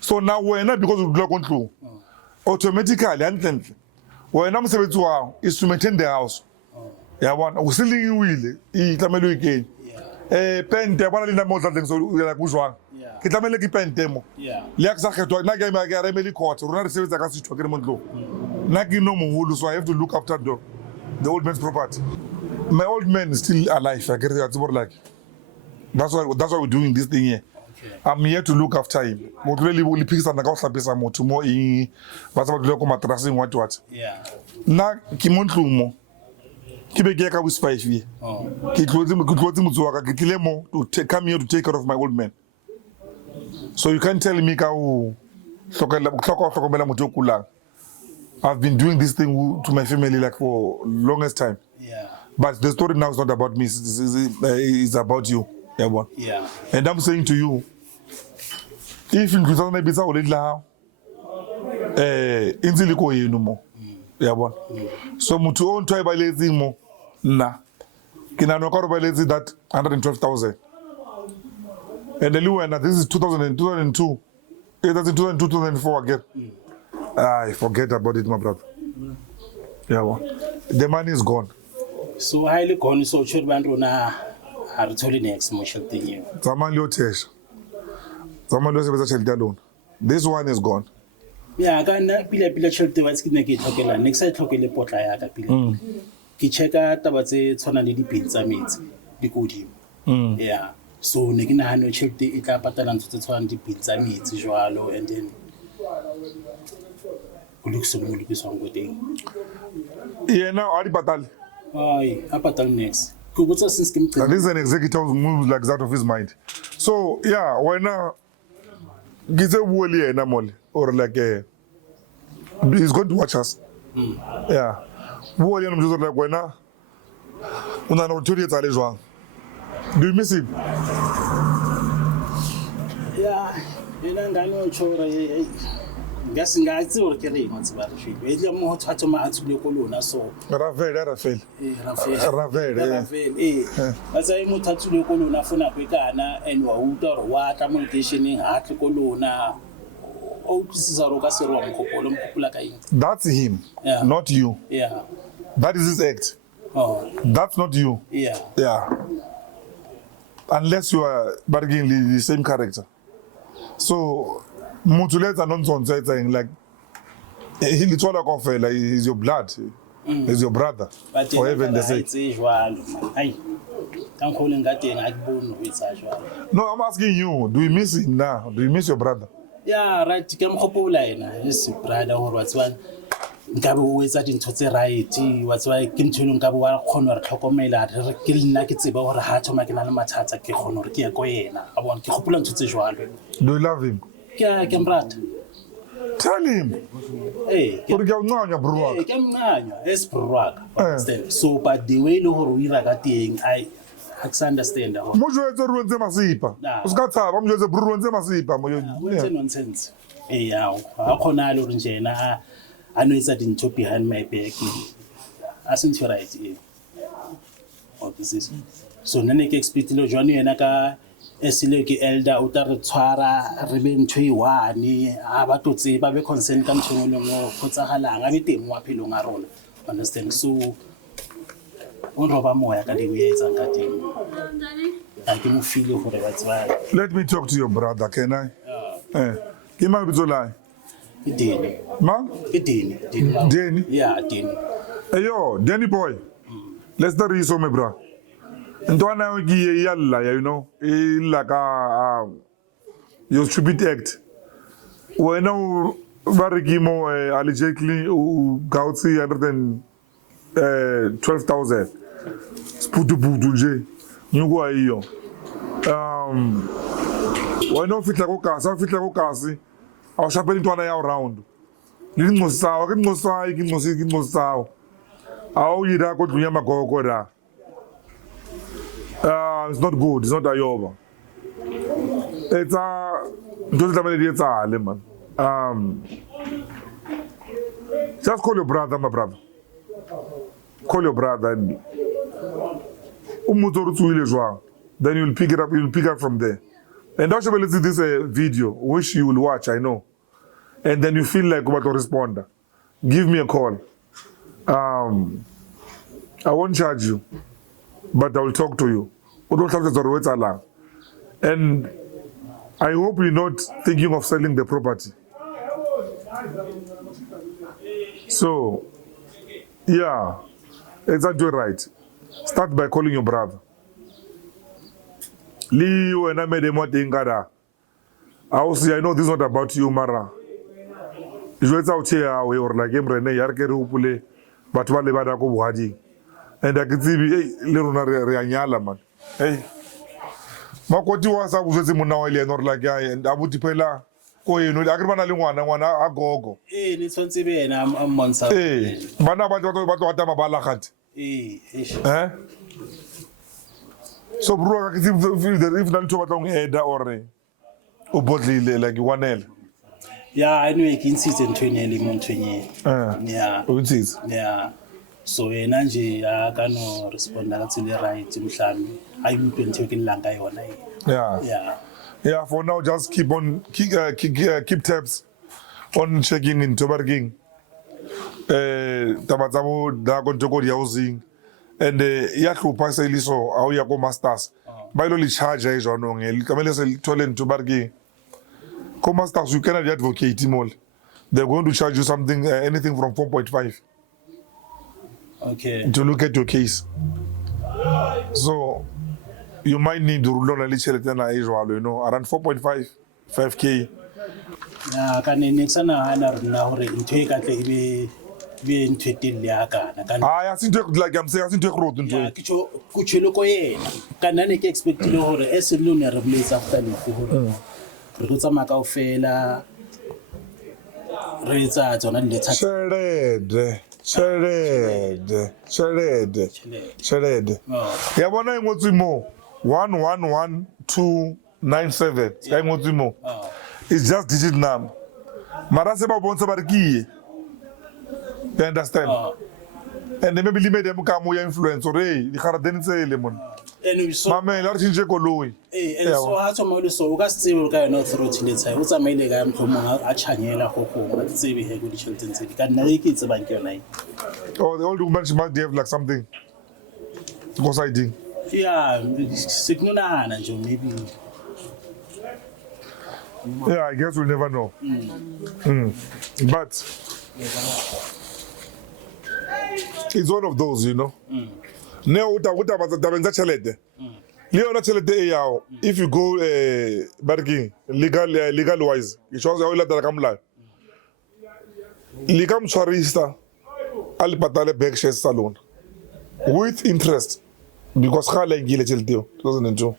So now we're not because of block control. Automatically, instantly. We're not is to maintain the house. Yeah, one. We're still in will. Itamelo again. Pente bana lina mo tla so la kujwa. Ke tlamele ke pente mo. Yeah. Le aksa khetwa na ga ma ga remeli court. Rona re sebetsa ka sitwa ke re montlo. Na ke no moholo, so I have to look after the old man's property. My old man is still alive. I get it. Like that's why we're doing this thing here. Okay. I'm here to look after him. Mo really will pick some ka hlapisa motho mo eng ba tsa ba dilo ko matrasing what. Yeah. Na ke montlo mo. Ke be ke ka with 5 years. Ke tlotse motho wa ka ke tlile mo to come here to take care of my old man. So you can't tell me ka o hlokomela motho o kulang. I've been doing this thing to my family like for longest time. Yeah. But the story now is not about me, it's about you. Yeah, one. Yeah. And I'm saying to you, if in 2000 it's already now, inziliko yenu mo. Yeah, one. So mutu on try by lazy mo. Nah. Kina no karo by lazy that 112,000. And the Luana, this is 2002. That's in 2002, 2004 again. I forget about it, my brother. Yeah, well, the money is gone. So highly gone so church bantu na are totally next motion thing you. Zamani otesha. Zamani osebeza shelter alone. This one is gone. Yeah, ka na pila shelter wa skine ke tlhokela next I tlhokele potla ya ka pila. Ke checka taba tse tshwana le dipin tsa metsi di kodimo. Yeah. So ne ke nahana shelter e tla patala ntse tse tshwana dipin tsa metsi jwalo and then yeah, now Adi Batal. Aye, Apatal next. This is an executive who moves like that of his mind. So yeah, why now? Gize woli na mole or like he's going to watch us. Yeah, woli na mjuzo like why now? Una na uturi tale jwang. Do you miss him? Yeah, ina ngano chora ngasingathi or ke re motse ba re shwe ile mo ho thato ma atsule ko lona so Ravel asa mo thatule ko lona fona ko kana and wa uta ro wa tla mo stationing ha tle ko lona o tsisa ro ka se ro mkhopolo mkhopula ka eng. That's him, not you. Yeah, that is his act. That's not you. Yeah, unless you are bargaining the same character. So motho le etsa nonsense tsa eng like he literally kaofela is your blood. Is your brother. But For heaven the sake. No, I'm asking you, do you miss him now? Do you miss your brother? Yeah, right. Ke mkhopula yena, his brother or what's one. Nkabe o etsa dintho tse right, what's why ke ntho nka bo wa khona re tlhokomela re ke nna ke tseba hore ha thoma ke na le mathata ke khona hore ke ya ko yena. A bona ke khopula ntho tse jwalo. Do you love him? Ke mrata. Tell him. Eh, Gore ke a nganya bro wa. ke mnganya, es bro wa. Understand? So but the way lo hore o ira ka teng, I understand. Mo jwetse re ntse masipa. O ska tshaba mo jwetse bro ntse masipa mo yo. What's nonsense? Eh ya, ha khona le hore njena a no etsa dintho behind my back. Asn't you right? What is this? So nne ke expect lo jwane yena ka esile ke elder o ta re tshwara re be ntho e one a ba totse ba be concern ka ntho ngwe mo khotsagalang a be teng wa phelong a rona. Understand? So on roba moya ka di we etsa ka teng. A ke mo feel hore ba tswa. Let me talk to your brother, can I? Ke mang bitso la? Deni. Mang? Deni. Danny. Yeah, Deni. Hey yo, Danny boy. Let's start this me bro. Ntwana ki yalla, you know, like your stupid act. When I barikimo allegedly gautsi 112,000. Sputu putu je. Nyugo ayo. When I fitla ko kasi. I'll sharpen into an round. You didn't saw, get no side, get no saw. How you da go to Yamago? It's not good, it's not Ayoba. It's a man. Just call your brother, my brother. Call your brother and then you'll pick it up from there. And actually, let's see this video, which you will watch, I know. And then you feel like what to respond. Give me a call. I won't charge you, but I will talk to you. And I hope you're not thinking of selling the property. So, yeah, exactly right. Start by calling your brother. Liu and I made a motingada. I know this is not about you, Mara. It's out here or like Emrene Yarke Rupule, but Wale Badako Wadi. And I can see little Rianyala man. Hey, Makoti was I was Munawali or like I and Abutipela. Oh, you know, the Agribana Wana go. Eh, it's on TV and I'm Monsa. Hey, Banaba Balakat. Eh? So, bro, I can see if not to what head or Obotli like 1L. Yeah, I know you can see in 20 Montreal. Yeah. Which is? Yeah. So, Nanji, I cannot respond to the right to Mshami. I'm been taking Langai on. Yeah. Yeah. Yeah, for now, just keep tabs on checking in Tobarking. Tabatabo, Dagon Toko housing. And Yaku Paseliso, how Yako Masters. By only charge, I don't know. Camelas toilet Tobarking. Masters, you cannot advocate him all. They're going to charge you something, anything from 4.5. Okay. To look at your case. So, you might need to rule on a little you know, around 4.5, 5K. Yeah, can you next now take at the being tweeted Liaka? I think like I'm saying, I think road into it. Kuchiloko, can I expect to know as a lunar replace after you? Producer Macau Fela Reza on the Shared. Yeah, one name what's more 111297. Sky Mozimo. It's just digit name. Maraseba Bonsabarki. You understand? And they maybe made them come more influence or the Haraden say lemon. And so, Mamma, large in Jacolo. So, how to model so gas will go not through to it. I was a made a Chanela Hoko, let's say we have good children. Can make it about your name. Oh, the old woman, she might have like something. Because I did. Yeah, Signona and maybe. Yeah, I guess we'll never know. But it's one of those, you know. Now, what about the chalete? Leona chalete yao. If you go barging legal wise, it shows how that come live. Ligam Charista Ali Patale Berkshire Salon with interest because Khala Gile 2002.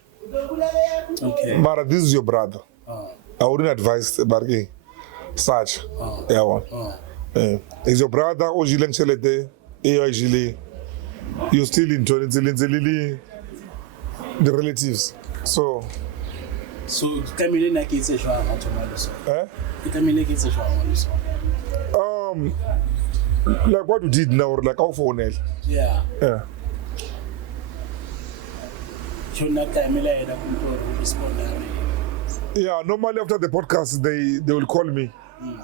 Okay. Mara, this is your brother. I wouldn't advise barging such. Yeah, one. Is your brother or Gilen Chelete? You're still in the relatives. So Kamile na kitse shwa automaluso. Kamile kitse shwa automaluso. Like what you did now, like our phone. Yeah. Yeah. Shona Kamile eda kunto respond. Yeah, normally after the podcast they will call me.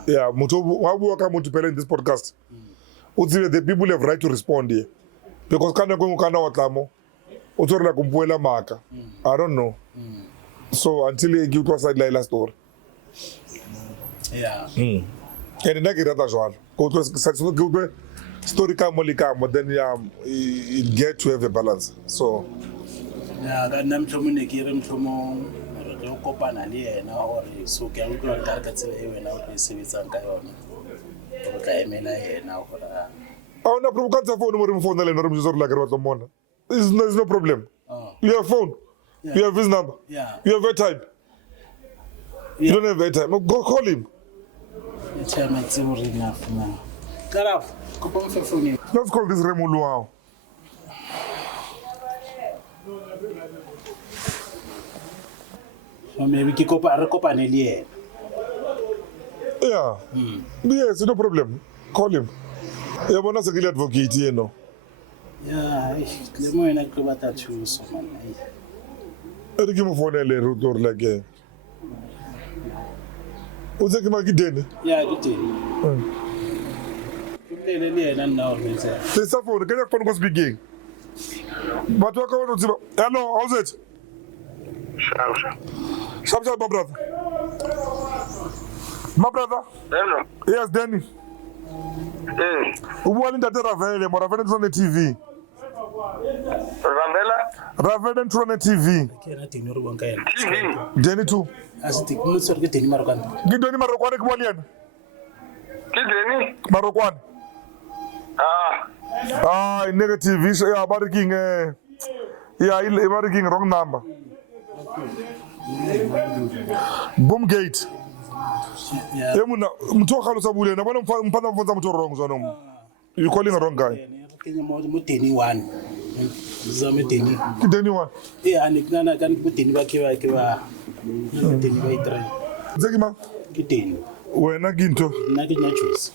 Yeah, Mutobu to in this podcast. The people have right to respond here. Because kana watamo. Utorla kumpuela maka. I don't know. So until you give to us like last story. Yeah. And then I get that as well. Go to story come, then it get to have a balance. So yeah, that nam chomo ne kire mchomo re kopana le yena hore so ke a utlwa ka tsela e wena o e sebetsang ka yona. O ka emela yena hore oh no, provocative phone mo phone le no re mjizor la kerwa tsomona. There's no problem. You have phone. Yeah. You have his number. Yeah. You have airtime. You don't have airtime. Go call him. Let's call this Remo Luau. So maybe we kopane le yena. Yeah. Yes, no problem. Call him. Yeah, but not a advocate, you know. Yeah, le mo ena ke batla thuso man. I give him phone le rotor like. Uze ke magidene. Yeah, ke teng. Ke le yena now me say. This phone can you phone go speaking. But what can you hello, how's it? Sharp, my brother. My brother? Hello. Yes, Danny. Ubuwalinda te Ravele, mo Ravele on the TV. Ravele on the TV. Kena teng re bua ka yena. TV. Danny too. Asiti mo tsore ke teng maro kana. Ke Danny Marokwane ke buwaliana. Ke Danny. Marokwane. Negative. Yeah, barking. Yeah, barking wrong number. Boom gate. Yeah. Emuna mthoka lo sabule na bona mphana mfonza mtho wrong zona. You calling a wrong guy. Kenya mo teni one. Zame teni. Ke Danny one. Yeah, anikana kan mo teni ba ke ba. Na teni ba itrai. Zekima. Ke teni. Wena ginto. Na ke choose.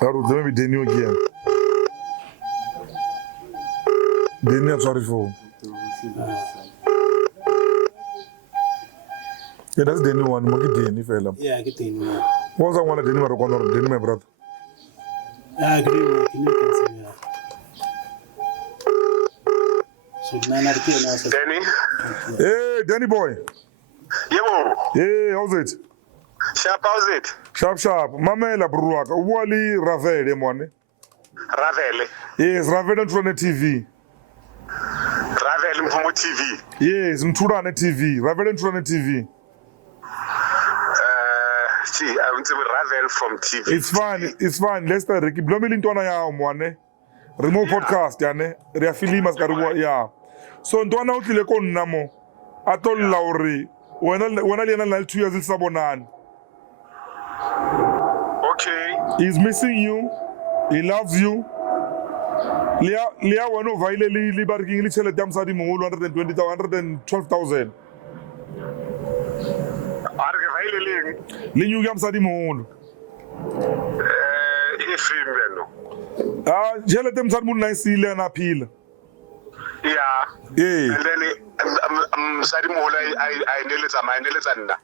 Aro demi Danny again. Danny, I'm sorry for. Yeah, that's the new one. Danny fella. Yeah, ke teni. What's that one Danny Marokwane? Danny my brother. I agree with you. So nana ke na sa. Danny. Hey, Danny boy. Yebo. Hey, how's it? How's it? Sharp. Mamela bruaka. Uwali Ravele mwane. Ravele. Yes, Ravele on the TV. Ravele mfumo TV. Yes, mtura on the TV. Ravele on the TV. See, I want to Ravel from TV. It's fine. Let's start. Blomili ntwana ya mwane. Remote podcast yane. Ria filima skaruwa ya. So ntwana utlile ko nnamo. Atolla uri. Wena liena na 2 years sabonani. Okay. He's missing you. He loves you. Lia wano vaile li barking li chele damsadi mungulu 112,000. Arke vaile ling. Li nyuki amsadi mungulu. Ifim leno. Chele damsadi mungulu na isile na pila. Yeah. Yeah. And then Sadi Mola, I neletsa nna.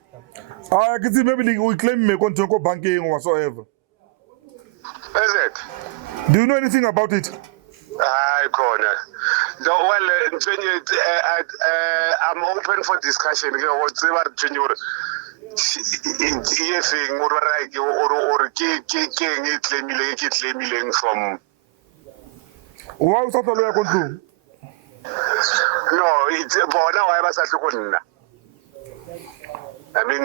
I can see maybe we claim me going to go banking or whatsoever. Is it? Do you know anything about it? I corner. I'm open for discussion. Whatever from. Why is that a lawyer control? No, it's why was that? I mean,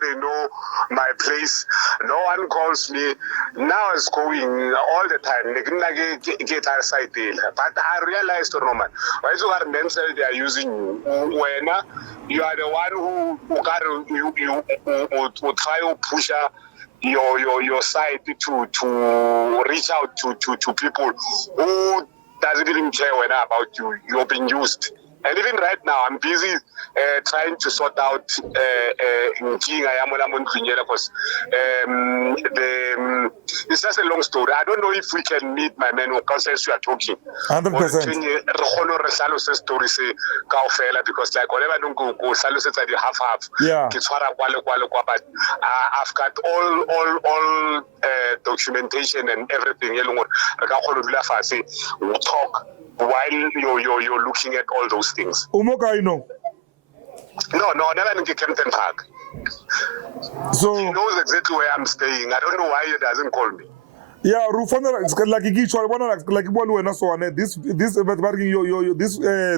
they know my place. No one calls me. Now it's going all the time. They get outside there. But I realized, Roman, why do our men say they are using you? When you are the one who got you try to push your side to reach out to people who doesn't even care when about you. You're being used. And even right now, I'm busy trying to sort out because it's just a long story. I don't know if we can meet my man because as you are talking. 100%. Because like whenever I don't go half. Yeah. But I've got all documentation and everything. We'll talk while you're looking at all those things. Umoka, no, never in Kempton Park. So He knows exactly where I'm staying. I don't know why he doesn't call me. yeah,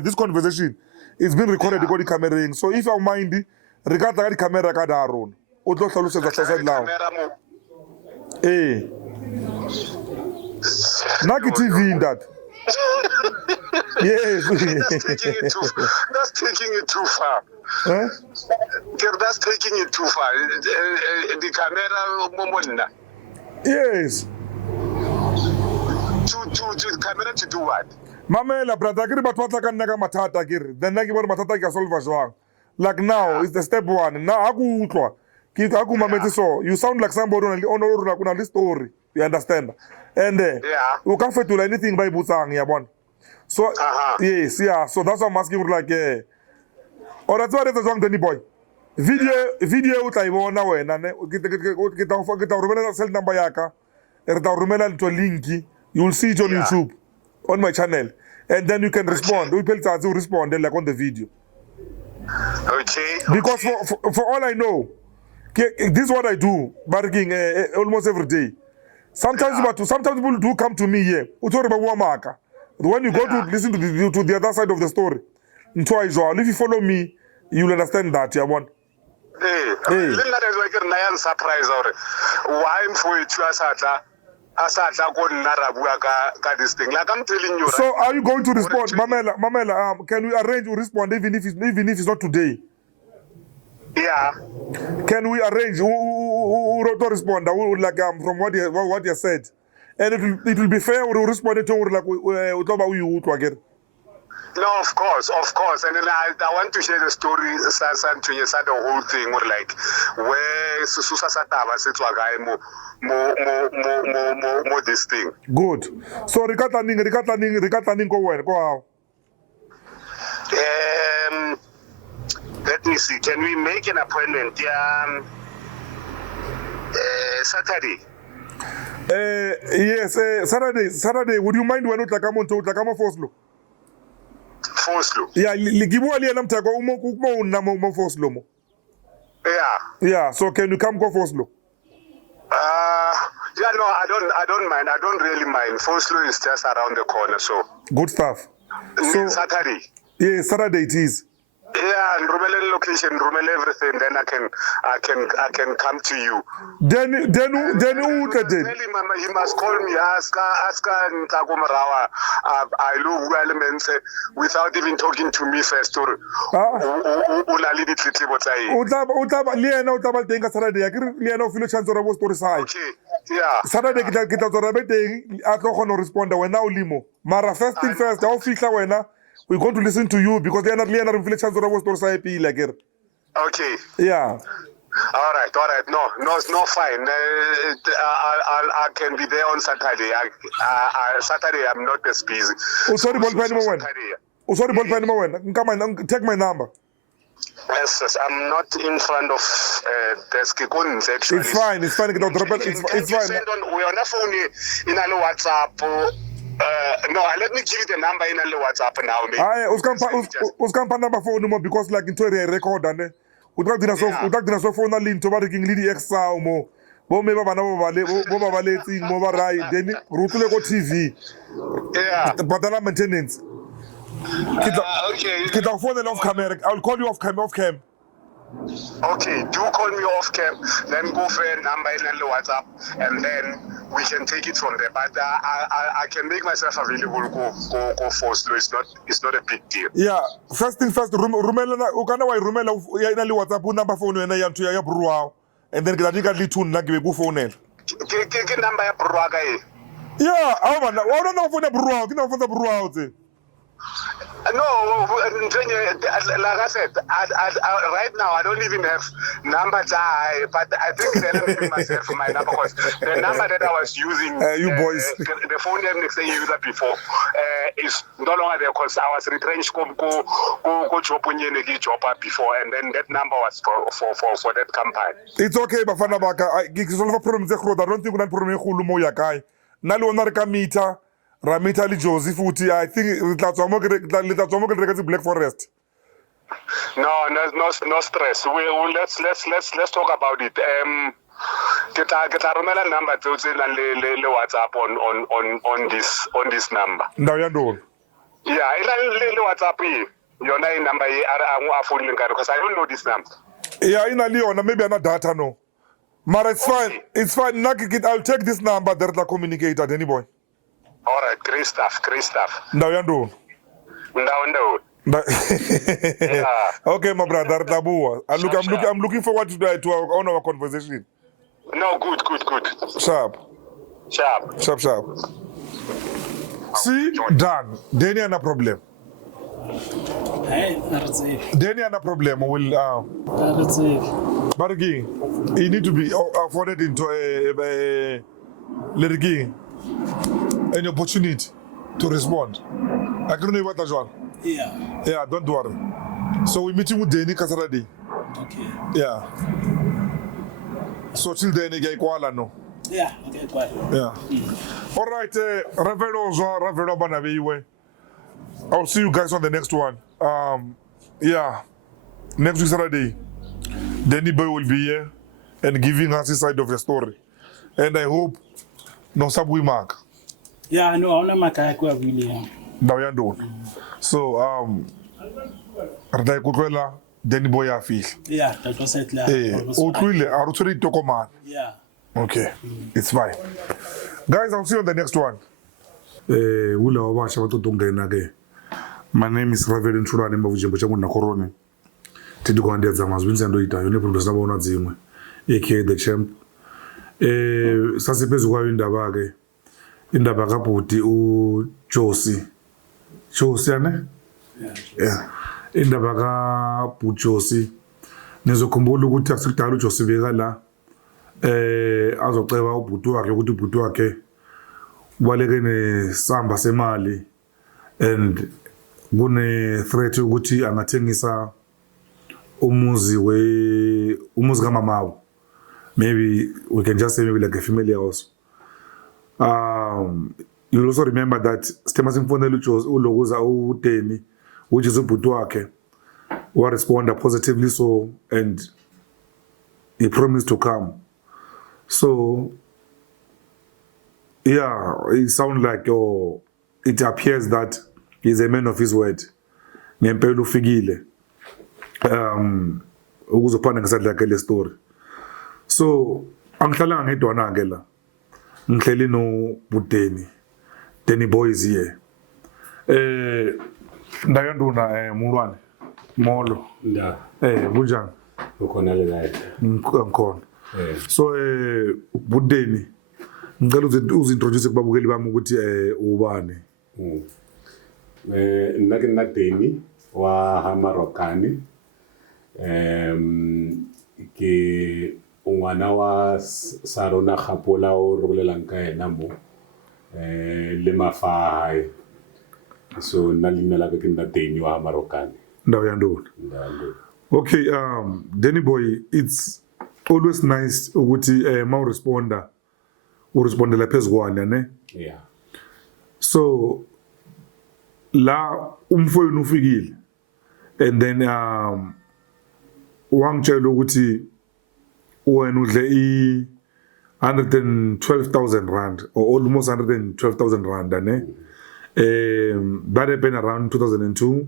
this conversation is being recorded because the camera. So if you mind, regard the camera ka daron. O tlo hlalosetsa tsa now. Naki TV in that. Yes. That's taking it too far. Eh? That's taking it too far. The camera, Yes. to camera to do what? Mamela brother, kiri batho ba tla ka nna ka mathata kiri. Then nna ke bona mathata ke a solve jwang. Like now, it's the step one. Now ha ku utlwa. Ke ka ku mametse so. You sound like somebody on a story. You understand? And you can't fetula anything by butsang, yeah, one. So yes, yeah. So that's why I'm asking like or that's why it's a wrong Danny boy. Video utaibona wena ne kita rumela cell number yaka. Erta rumela to link. You will see it on YouTube on my channel. And then you can respond. We will respond like on the video. Okay. Because for all I know, this is what I do, barking almost every day. Sometimes people do come to me here. When you go to listen to the other side of the story, if you follow me, you'll understand that. Yeah, one. Hey. Surprise why for it this thing. Like I'm telling you. So are you going to respond, Mamela? Can we arrange to respond even if it's not today? Yeah. Can we arrange who wrote to respond? Like from what you said, and it will be fair. We will respond to like we again. No, of course, and then I want to share the story. The whole thing, or like where Susa Satava said to a guy more this thing. Good. So rikataning go how. Let me see. Can we make an appointment? Saturday. Yes, Saturday. Would you mind when utakamo Foslo? Foslo. Yeah, ligibu ali namtaka umo na Foslo mo. Yeah. So can you come go Foslo? Yeah, no, I don't mind. I don't really mind. Foslo is just around the corner, so. Good stuff. So Saturday. Yeah, Saturday it is. Yeah, and Rumele location, Rumele everything. Then I can come to you. Then who tell him he must call me. Ask Ntakumarawa. I look elements without even talking to me first. Okay. Yeah. Saturday kita zora bete atlo respond when now limo. Mara first thing first. How fika wena? We're going to listen to you because they are not reflections of our story. Okay. Yeah. All right. No, it's not fine. I can be there on Saturday. Saturday I'm not as busy. Oh, sorry, come on, take my number. Yes, I'm not in front of desk. Actually. It's fine. It's fine. It's fine. Send on. We're on the phone in WhatsApp. No, let me give you the number in the WhatsApp now. Maybe. Aye, uskampa number phone mo because like into a recorder ne. Utakdina so phone linto ba reking lidi exa mo. Bo me ba bana bo ba baletsing mo ba rai then rutule ko TV. Yeah. Badala maintenance. Okay. Kita phone off camera. I'll call you off cam. Okay, do call me off cam, then go for a number in the WhatsApp, and then we can take it from there. But I can make myself available. Go for slow. It's not a big deal. Yeah, first thing first. Rumela na ukana wa rumela ya ina li WhatsApp number phone yana ya ntu ya bruwa, and then kita nika litun na give go phone. Ke number ya bruwa ka e. Yeah, awa na wa na phone bruwa, kina phone bruwa uze. No, like I said, right now I don't even have number, but I think they're giving myself my number because the number that I was using, you boys, the phone that next you used before, is no longer there because I was retrenched go job before, and then that number was for that company. It's okay, Bafana Baka. I solve problem ze khroda. I don't think una problem khulu mo ya kai. Nali ona re ka meter. Ramita li Joseph Uti, I think it's Black Forest. No stress. Let's talk about it. Get a Romela number to le WhatsApp on this number. Now you know. Yeah, le WhatsApp. Your name number I phone link because I don't know this number. Yeah, in a Leon, maybe another data no. Mara, it's fine. It's fine. I'll take this number. There's a communicator, any boy. All right, great stuff. Now you know. No. Yeah. Okay, my brother, Tabua. I'm looking forward to our conversation. No, good. Sharp. See, done. Denny and a problem. Hey, that's it. Denny and a problem will. That's it. Bargi, you need to be afforded into a Lerigi. An opportunity to respond. I don't know what that's one. Yeah, don't worry. So we're meeting with Denny Kasaradi. Okay. Yeah. So till then, you go no. Yeah, okay, quiet. Yeah. All right, Ravero Banaviwe. I'll see you guys on the next one. Yeah. Next week Saturday, Denny Boy will be here and giving us his side of the story. And I hope no subway mark. Yeah, no, I don't know really. Now you're doing. So, Arda Kukwela, Denny Boy Afi. Yeah, that was it. Yeah. Okay, it's fine. Guys, I'll see you on the next one. My name is Reverend Chulani Mbavujembo Chamu Nakoroni. Tidiko ande zamazwi nzendo ita yone producer nabona dzimwe. aka the champ. Sasiphezu kwayo indaba ke. Indaba kaBhuti uJosi. Josi ane? Yeah. Indaba kaBhuti Josi. Nizokhumbula ukuthi asikudala uJosi beka la. Azoceba uBhuti wakhe ukuthi uBhuti wakhe ubaleke nesamba semali and kune threat ukuthi angathengisa umuzi kamamawo. Maybe we can just say maybe like a family house. You also remember that Stemma Simfonela ulokuza uDeni, which is uBhuti wakhe, who responded positively so, and he promised to come. So yeah, it sounds like it appears that he's a man of his word. Ngempela ufikile. Ukuzophana ngesadla ke le story. So angihlala ngedwana ke la. Ngihleli no Budeni. Denny Boy is here. Ndayonduna mulwane. Molo. Nda. Kunjani? Ukhona le la. Ngikhona. So Budeni ngicela uzintroduce kubabukeli bami ukuthi ubani. Nake Denny wa Hamarokani. Ke ngwana wa Sarona Khapola o re bolelang ka ena mo le mafae. So nna le nela ke nna Denny wa Hamarokani. Ndawo yandona. Okay, Denny Boy, it's always nice ukuthi ma respondela phezukwana ne. Yeah. So la umfowenu ufikile and then wangitshela ukuthi wena udle 112,000 rand or almost 112,000 rand ne that happened around 2002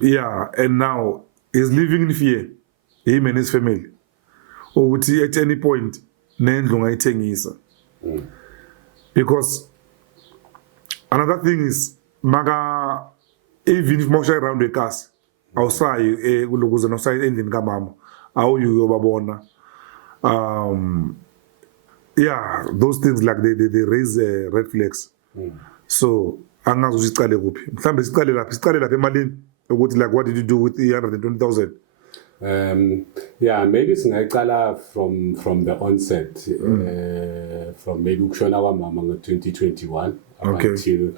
yeah, and now he's living in fear, him and his family, ukuthi at any point nendlu ngayithengisa. Because another thing is maga even if mosha around the cars awusayi ukuze nosayi endlini kamama awuyu yobabona. Yeah, those things like they raise red flags. So angazi ukuthi sicale kuphi mhlambe sicale lapha emalini ukuthi like what did you do with 120,000? Yeah, maybe singayicala from the onset, from maybe ukushona kwamama ngo-2021 up until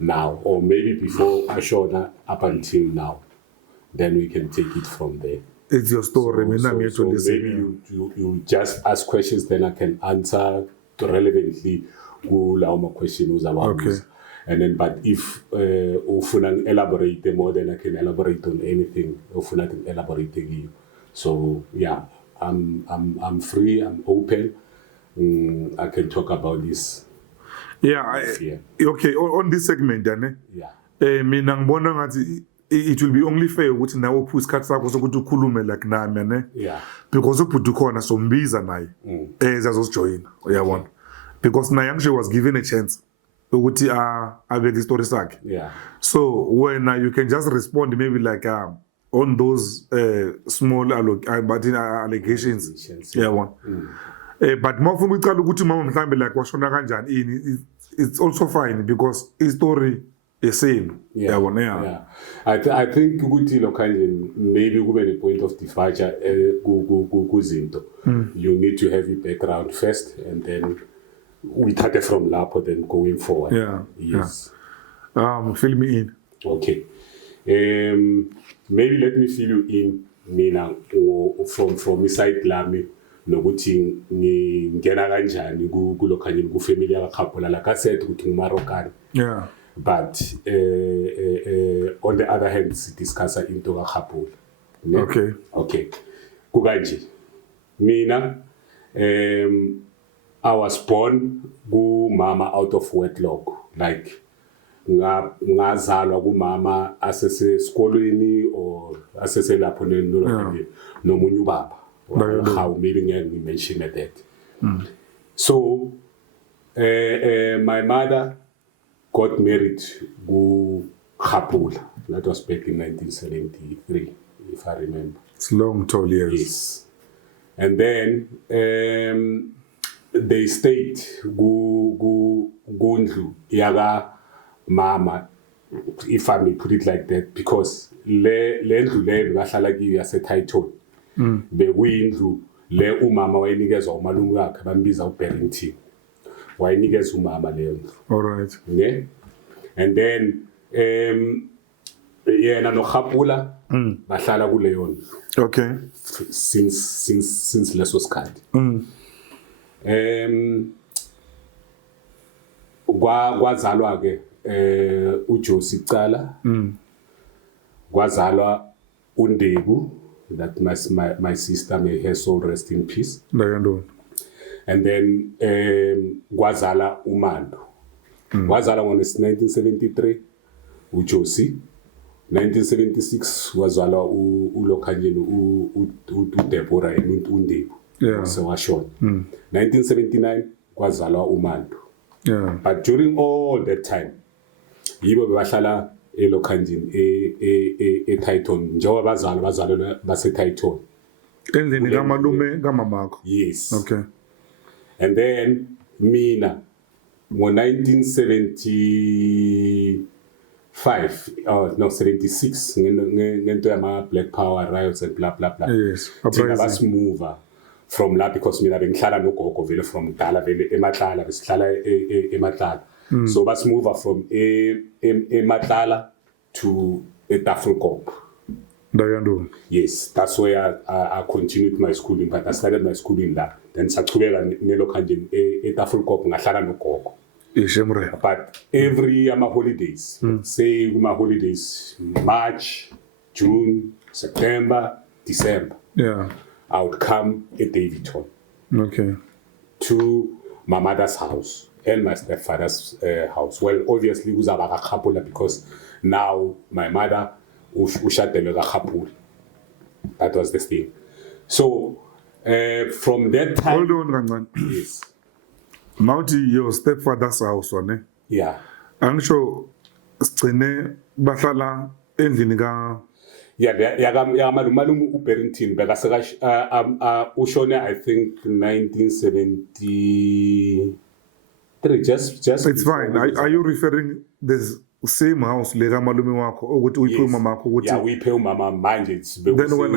now, or maybe before ashona up until now. Then we can take it from there. It's your story. So maybe you just ask questions, then I can answer relevantly my question was about. Okay. And then, but if ufuna elaborate more, then I can elaborate on anything. Ufuna elaborating you. So yeah, I'm free. I'm open. I can talk about this. Yeah. Okay. On this segment, then. Yeah. Mina ngibona ngathi it will be only fair ukuthi nawe uphu isikhathi sakho sokuthi ukhulume like nami ne. Yeah. Because ubhuti khona sombiza naye. Ezazosijoyina. Uyabona. Because naye actually was given a chance ukuthi abeke story sakhe. Yeah. So when you can just respond maybe like on those small allegations. Yeah, one. But more ufuna ucala ukuthi mama mhlambe like washona kanjani it's also fine because his story is same. Yeah. Yeah. I think ukuthi lokanje maybe kube ne point of departure kuzinto. You need to have your background first and then we start from lapho then going forward. Yeah. Yes. Yeah. Fill me in. Okay. Maybe let me fill you in mina from side lami nokuthi ngingena kanjani kulokhanye ku family yakakhaphula like I said ukuthi ngiMarokani. Yeah. But on the other hand discuss into kakhaphula. Okay. Okay. Kukanje. Mina I was born mama out of wedlock, like ngazalwa kumama asese esikolweni or asese lapho nomunye ubaba. How maybe we mention that. So my mother got married to Khapula. That was back in 1973, if I remember. It's long, tall years. Yes. And then they stayed Gundlu Yaga Mama, if I may put it like that, because Lendlu Basalagi as a title. Bewindlu Le Umama Wainigas or Malunga Bambiza parenting. Wainigas Umama Lendlu. All right. Yeah. And then no Khapula Basala Guleon. Okay. Since Lesos card. Kwazalwa ke uJosi Cala kwazalwa uNdebu, that my sister, may her soul rest in peace. And then kwazala uMando kwazala ngo 1973 uJosi. 1976 wazalwa ulokhanyeni uDeborah uNdebu. Yeah. So washona. 1979 kwazalwa uMando. Yeah. But during all that time yibo bebahlala elokhanjini eTitan njengoba bazalwa baseTitan. Endlini kamalume kamamakho. Yes. Okay. And then mina ngo 1975 76 ngento yama Black Power riots and blah blah blah. Yes. Let's move from la because mina bengihlala nogogo vele from Dala vele eMatlala besihlala eMatlala. So let's move from eMatlala to eTafelkop. Yes, that's where I continued my schooling, but I started my schooling there. Then sachubeka nelokhanjeni eTafelkop ngahlala nogogo. Ishemre. But every holidays, say my holidays, March, June, September, December, Yeah. I would come at Davidton Okay. to my mother's house and my stepfather's house. Well, obviously, uzaba kakhapula because now my mother ushatele kakhapula. That was the thing. So from that time, Hold on, Rangan. yes, Mauti your stepfather's house one. yeah, Angisho sigcine bahlala endlini ka yeah, malume uBarrington bekaseka ushone I think 1973 just It's fine. Are you referring the same house le malume wakho ukuthi uyiphe mama wakho ukuthi yeah we pay umama manje Then when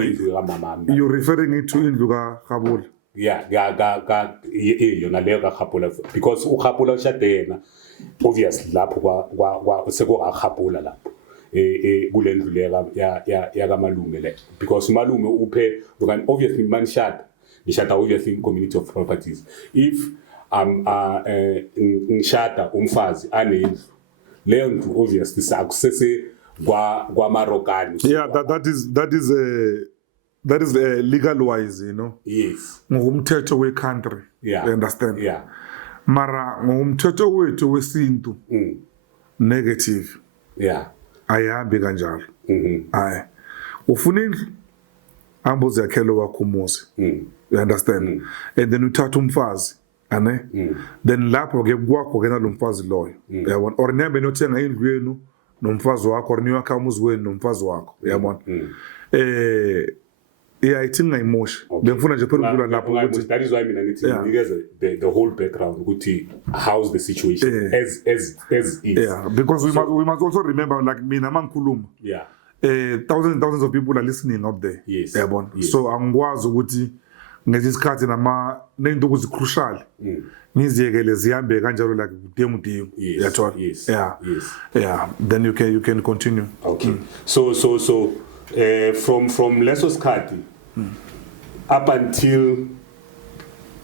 mama you referring it to indlu ka Khabula? yeah yona leyo kaKhapula because uKhapula ushade yena obviously lapho kwa sekukaKhapula lapho kule ndlu leyo ya kamalume le because malume uphe obviously manishada nishada obviously in community of properties if ngishada umfazi anendlu leyo ndlu obviously sakusese kwa Marokani. Yeah, that is legal wise, you know. Yes. Ngokumthetho we country. Yeah. You understand? Yeah. Mara ngokumthetho wethu wesintu negative. Yeah. Ayihambi kanjalo. Hayi. Ufuna indlu ambo zakhelo wakho umuzi. You understand? And then uthatha umfazi. Ane? Then lapho ke kwakho ke nalomfazi loyo. Yabona? Or nyambe nothenga indlu yenu nomfazi wakho or niwakha umuzi wenu nomfazi wakho. Yabona? Yeah, I think emotion. Bengifuna nje phela lapho ukuthi that is why mina ngithi nginikeze the whole background ukuthi how's the situation as is. Yeah, because we must also remember like mina mangikhuluma. Yeah. Thousands and thousands of people are listening out there. Yes. Yabona? Yes. So angikwazi ukuthi ngesikhathi nento ukuthi crucial. Ngiziyekele zihambe kanjalo like demu. Yes. Yes. Yeah. Yes. Yeah. Then you can continue. Okay. So from leso skati up until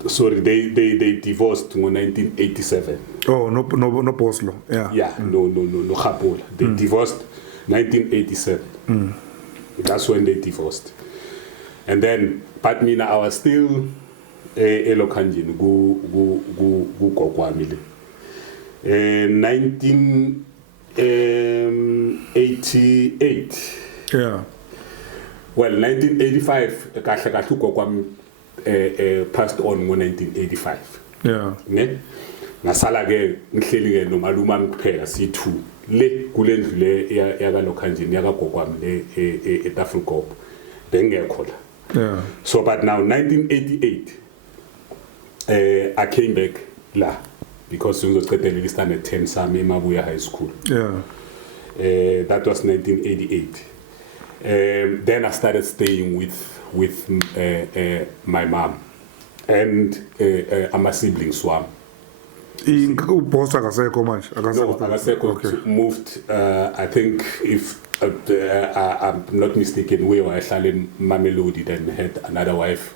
they divorced in 1987. Oh, no Poslo. Yeah. Yeah, no Khabula. They divorced 1987. That's when they divorced. And then but mina I was still elokanjini gu kokwami. 1988. Yeah. Well, 1985 kahle ugokwami passed on ngo1985. Yeah. Ne? Ngasala ke ngihleli ke nomalume ami kuphela si2 le kule ndlu le yaka lokhanjini yaka gokwami le eTafrikop bengekho la. Yeah. So but now 1988 I came back la because ngizocedela standard 10 sami eMabuya High School. Yeah. That was 1988. Then I started staying with my mom and my siblings wami. Boss akasekho manje. No, akasekho moved. I think if I'm not mistaken, we were in Mamelodi, then had another wife.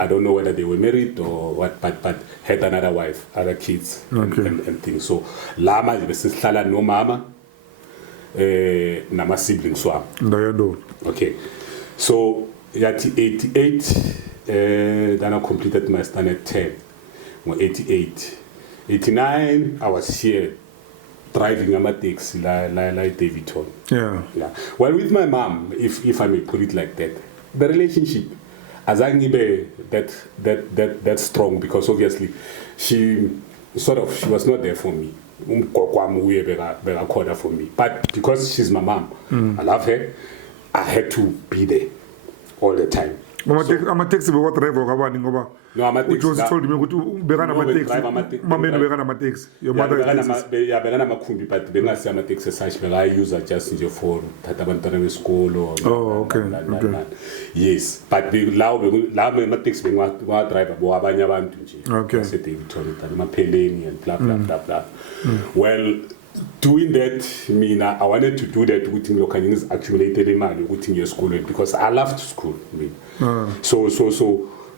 I don't know whether they were married or what, but had another wife, other kids, and things. So lama besihlala no mama. Nama siblings wami. Ndayado. Okay. So yathi 88 then I completed my standard 10. 88. 89 I was here driving a taxi like Davidton. Yeah. Yeah. Well, with my mom, if I may put it like that, the relationship azangibe that strong because obviously she was not there for me. For me, but because she's my mom, I love her. I had to be there all the time. Ama-taxi bekwadriver kabani ngoba uJosi told me ukuthi ubekana ama-taxi mameni bekana ama-taxi your mother is bekana amakhumbi but bengasi ama-taxi sashi bengayuza just nje for thatha abantwana besikolo. Oh, okay. Yes, but lawo ama-taxi bengiwadriver abanye abantu nje baseDavidton emapheleni and blah blah blah. Well, doing that mina I wanted to do that ukuthi ngilokhanye ngizaccumulated imali ukuthi ngiye esikolweni because I loved school. So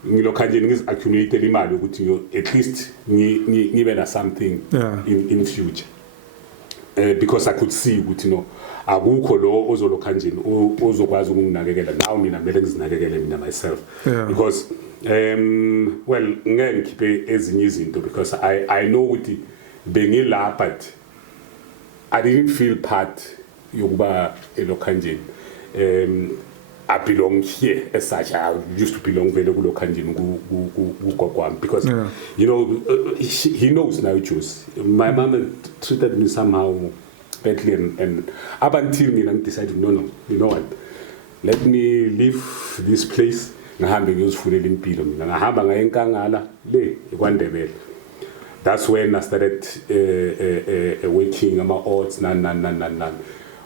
ngilokho nje ngizaccumulate imali ukuthi at least ngibe na something in future. Because I could see ukuthi no akukho lo ozolokha nje ozokwazi ukunginakekela now mina kumele ngizinakekele mina myself because well ngeke ngikhiphe ezinye izinto because I know ukuthi bengila but I didn't feel part yokuba elokha nje I belong here as such. I used to belong very good because you know he knows now Jews. My mom treated me somehow badly and up until me I decided no you know what, let me leave this place. That's when I started working on my odds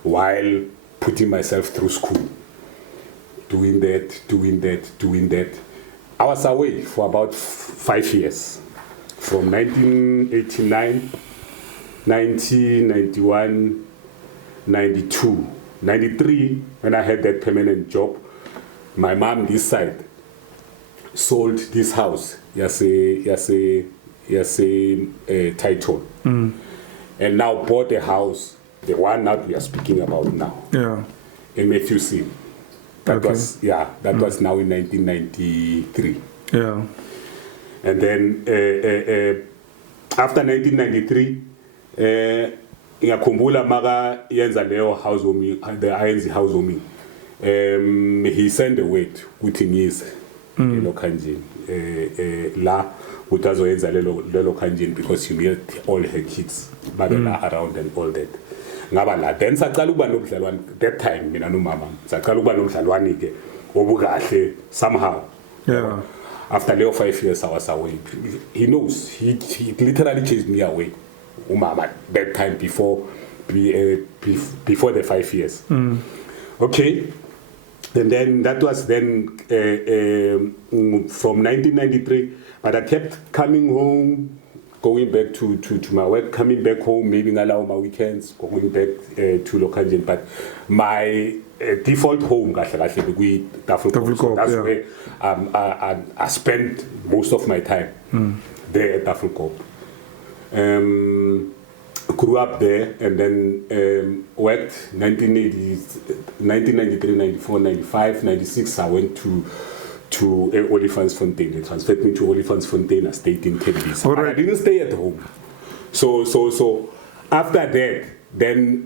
while putting myself through school. Doing that. I was away for about 5 years. From 1989, 90, 91, 92, 93, when I had that permanent job, my mom this side sold this house, title, and now bought a house, the one that we are speaking about now, in Matthew C. That was now in 1993. Yeah. And then after 1993, ngiyakhumbula maka yenza leyo housewarming, the INZ housewarming. He sent a word ukuthi ngize eLokhanjeni la ukuthi azoyenza lelo Khanjeni because he met all her kids babela around and all that. Ngaba la then saqala ukuba nobudlalwane that time mina nomama saqala ukuba nobudlalwane ke obukahle somehow. Yeah. After leyo 5 years I was away. He knows he literally chased me away. Umama that time before the 5 years. Okay. And then that was then from 1993, but I kept coming home, going back to my work, coming back home, maybe allow my weekends, going back to Lokhanjeni. But my default home, that's where I spent most of my time there at Tafelkop. Grew up there and then worked 1993, 94, 95, 96. I went to Olifantsfontein. They transferred me to Olifantsfontein. I stayed in Kennedy. Right. I didn't stay at home. So after that, then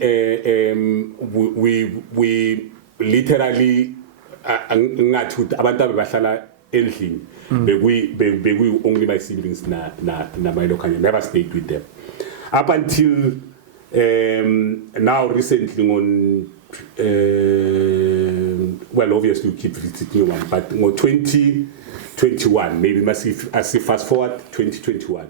we literally abantu abahlala endlini bekuyi only my siblings na my local. Never stayed with them. Up until now, recently on, well, obviously we keep visiting one, but 2021, maybe massive, as fast forward 2021.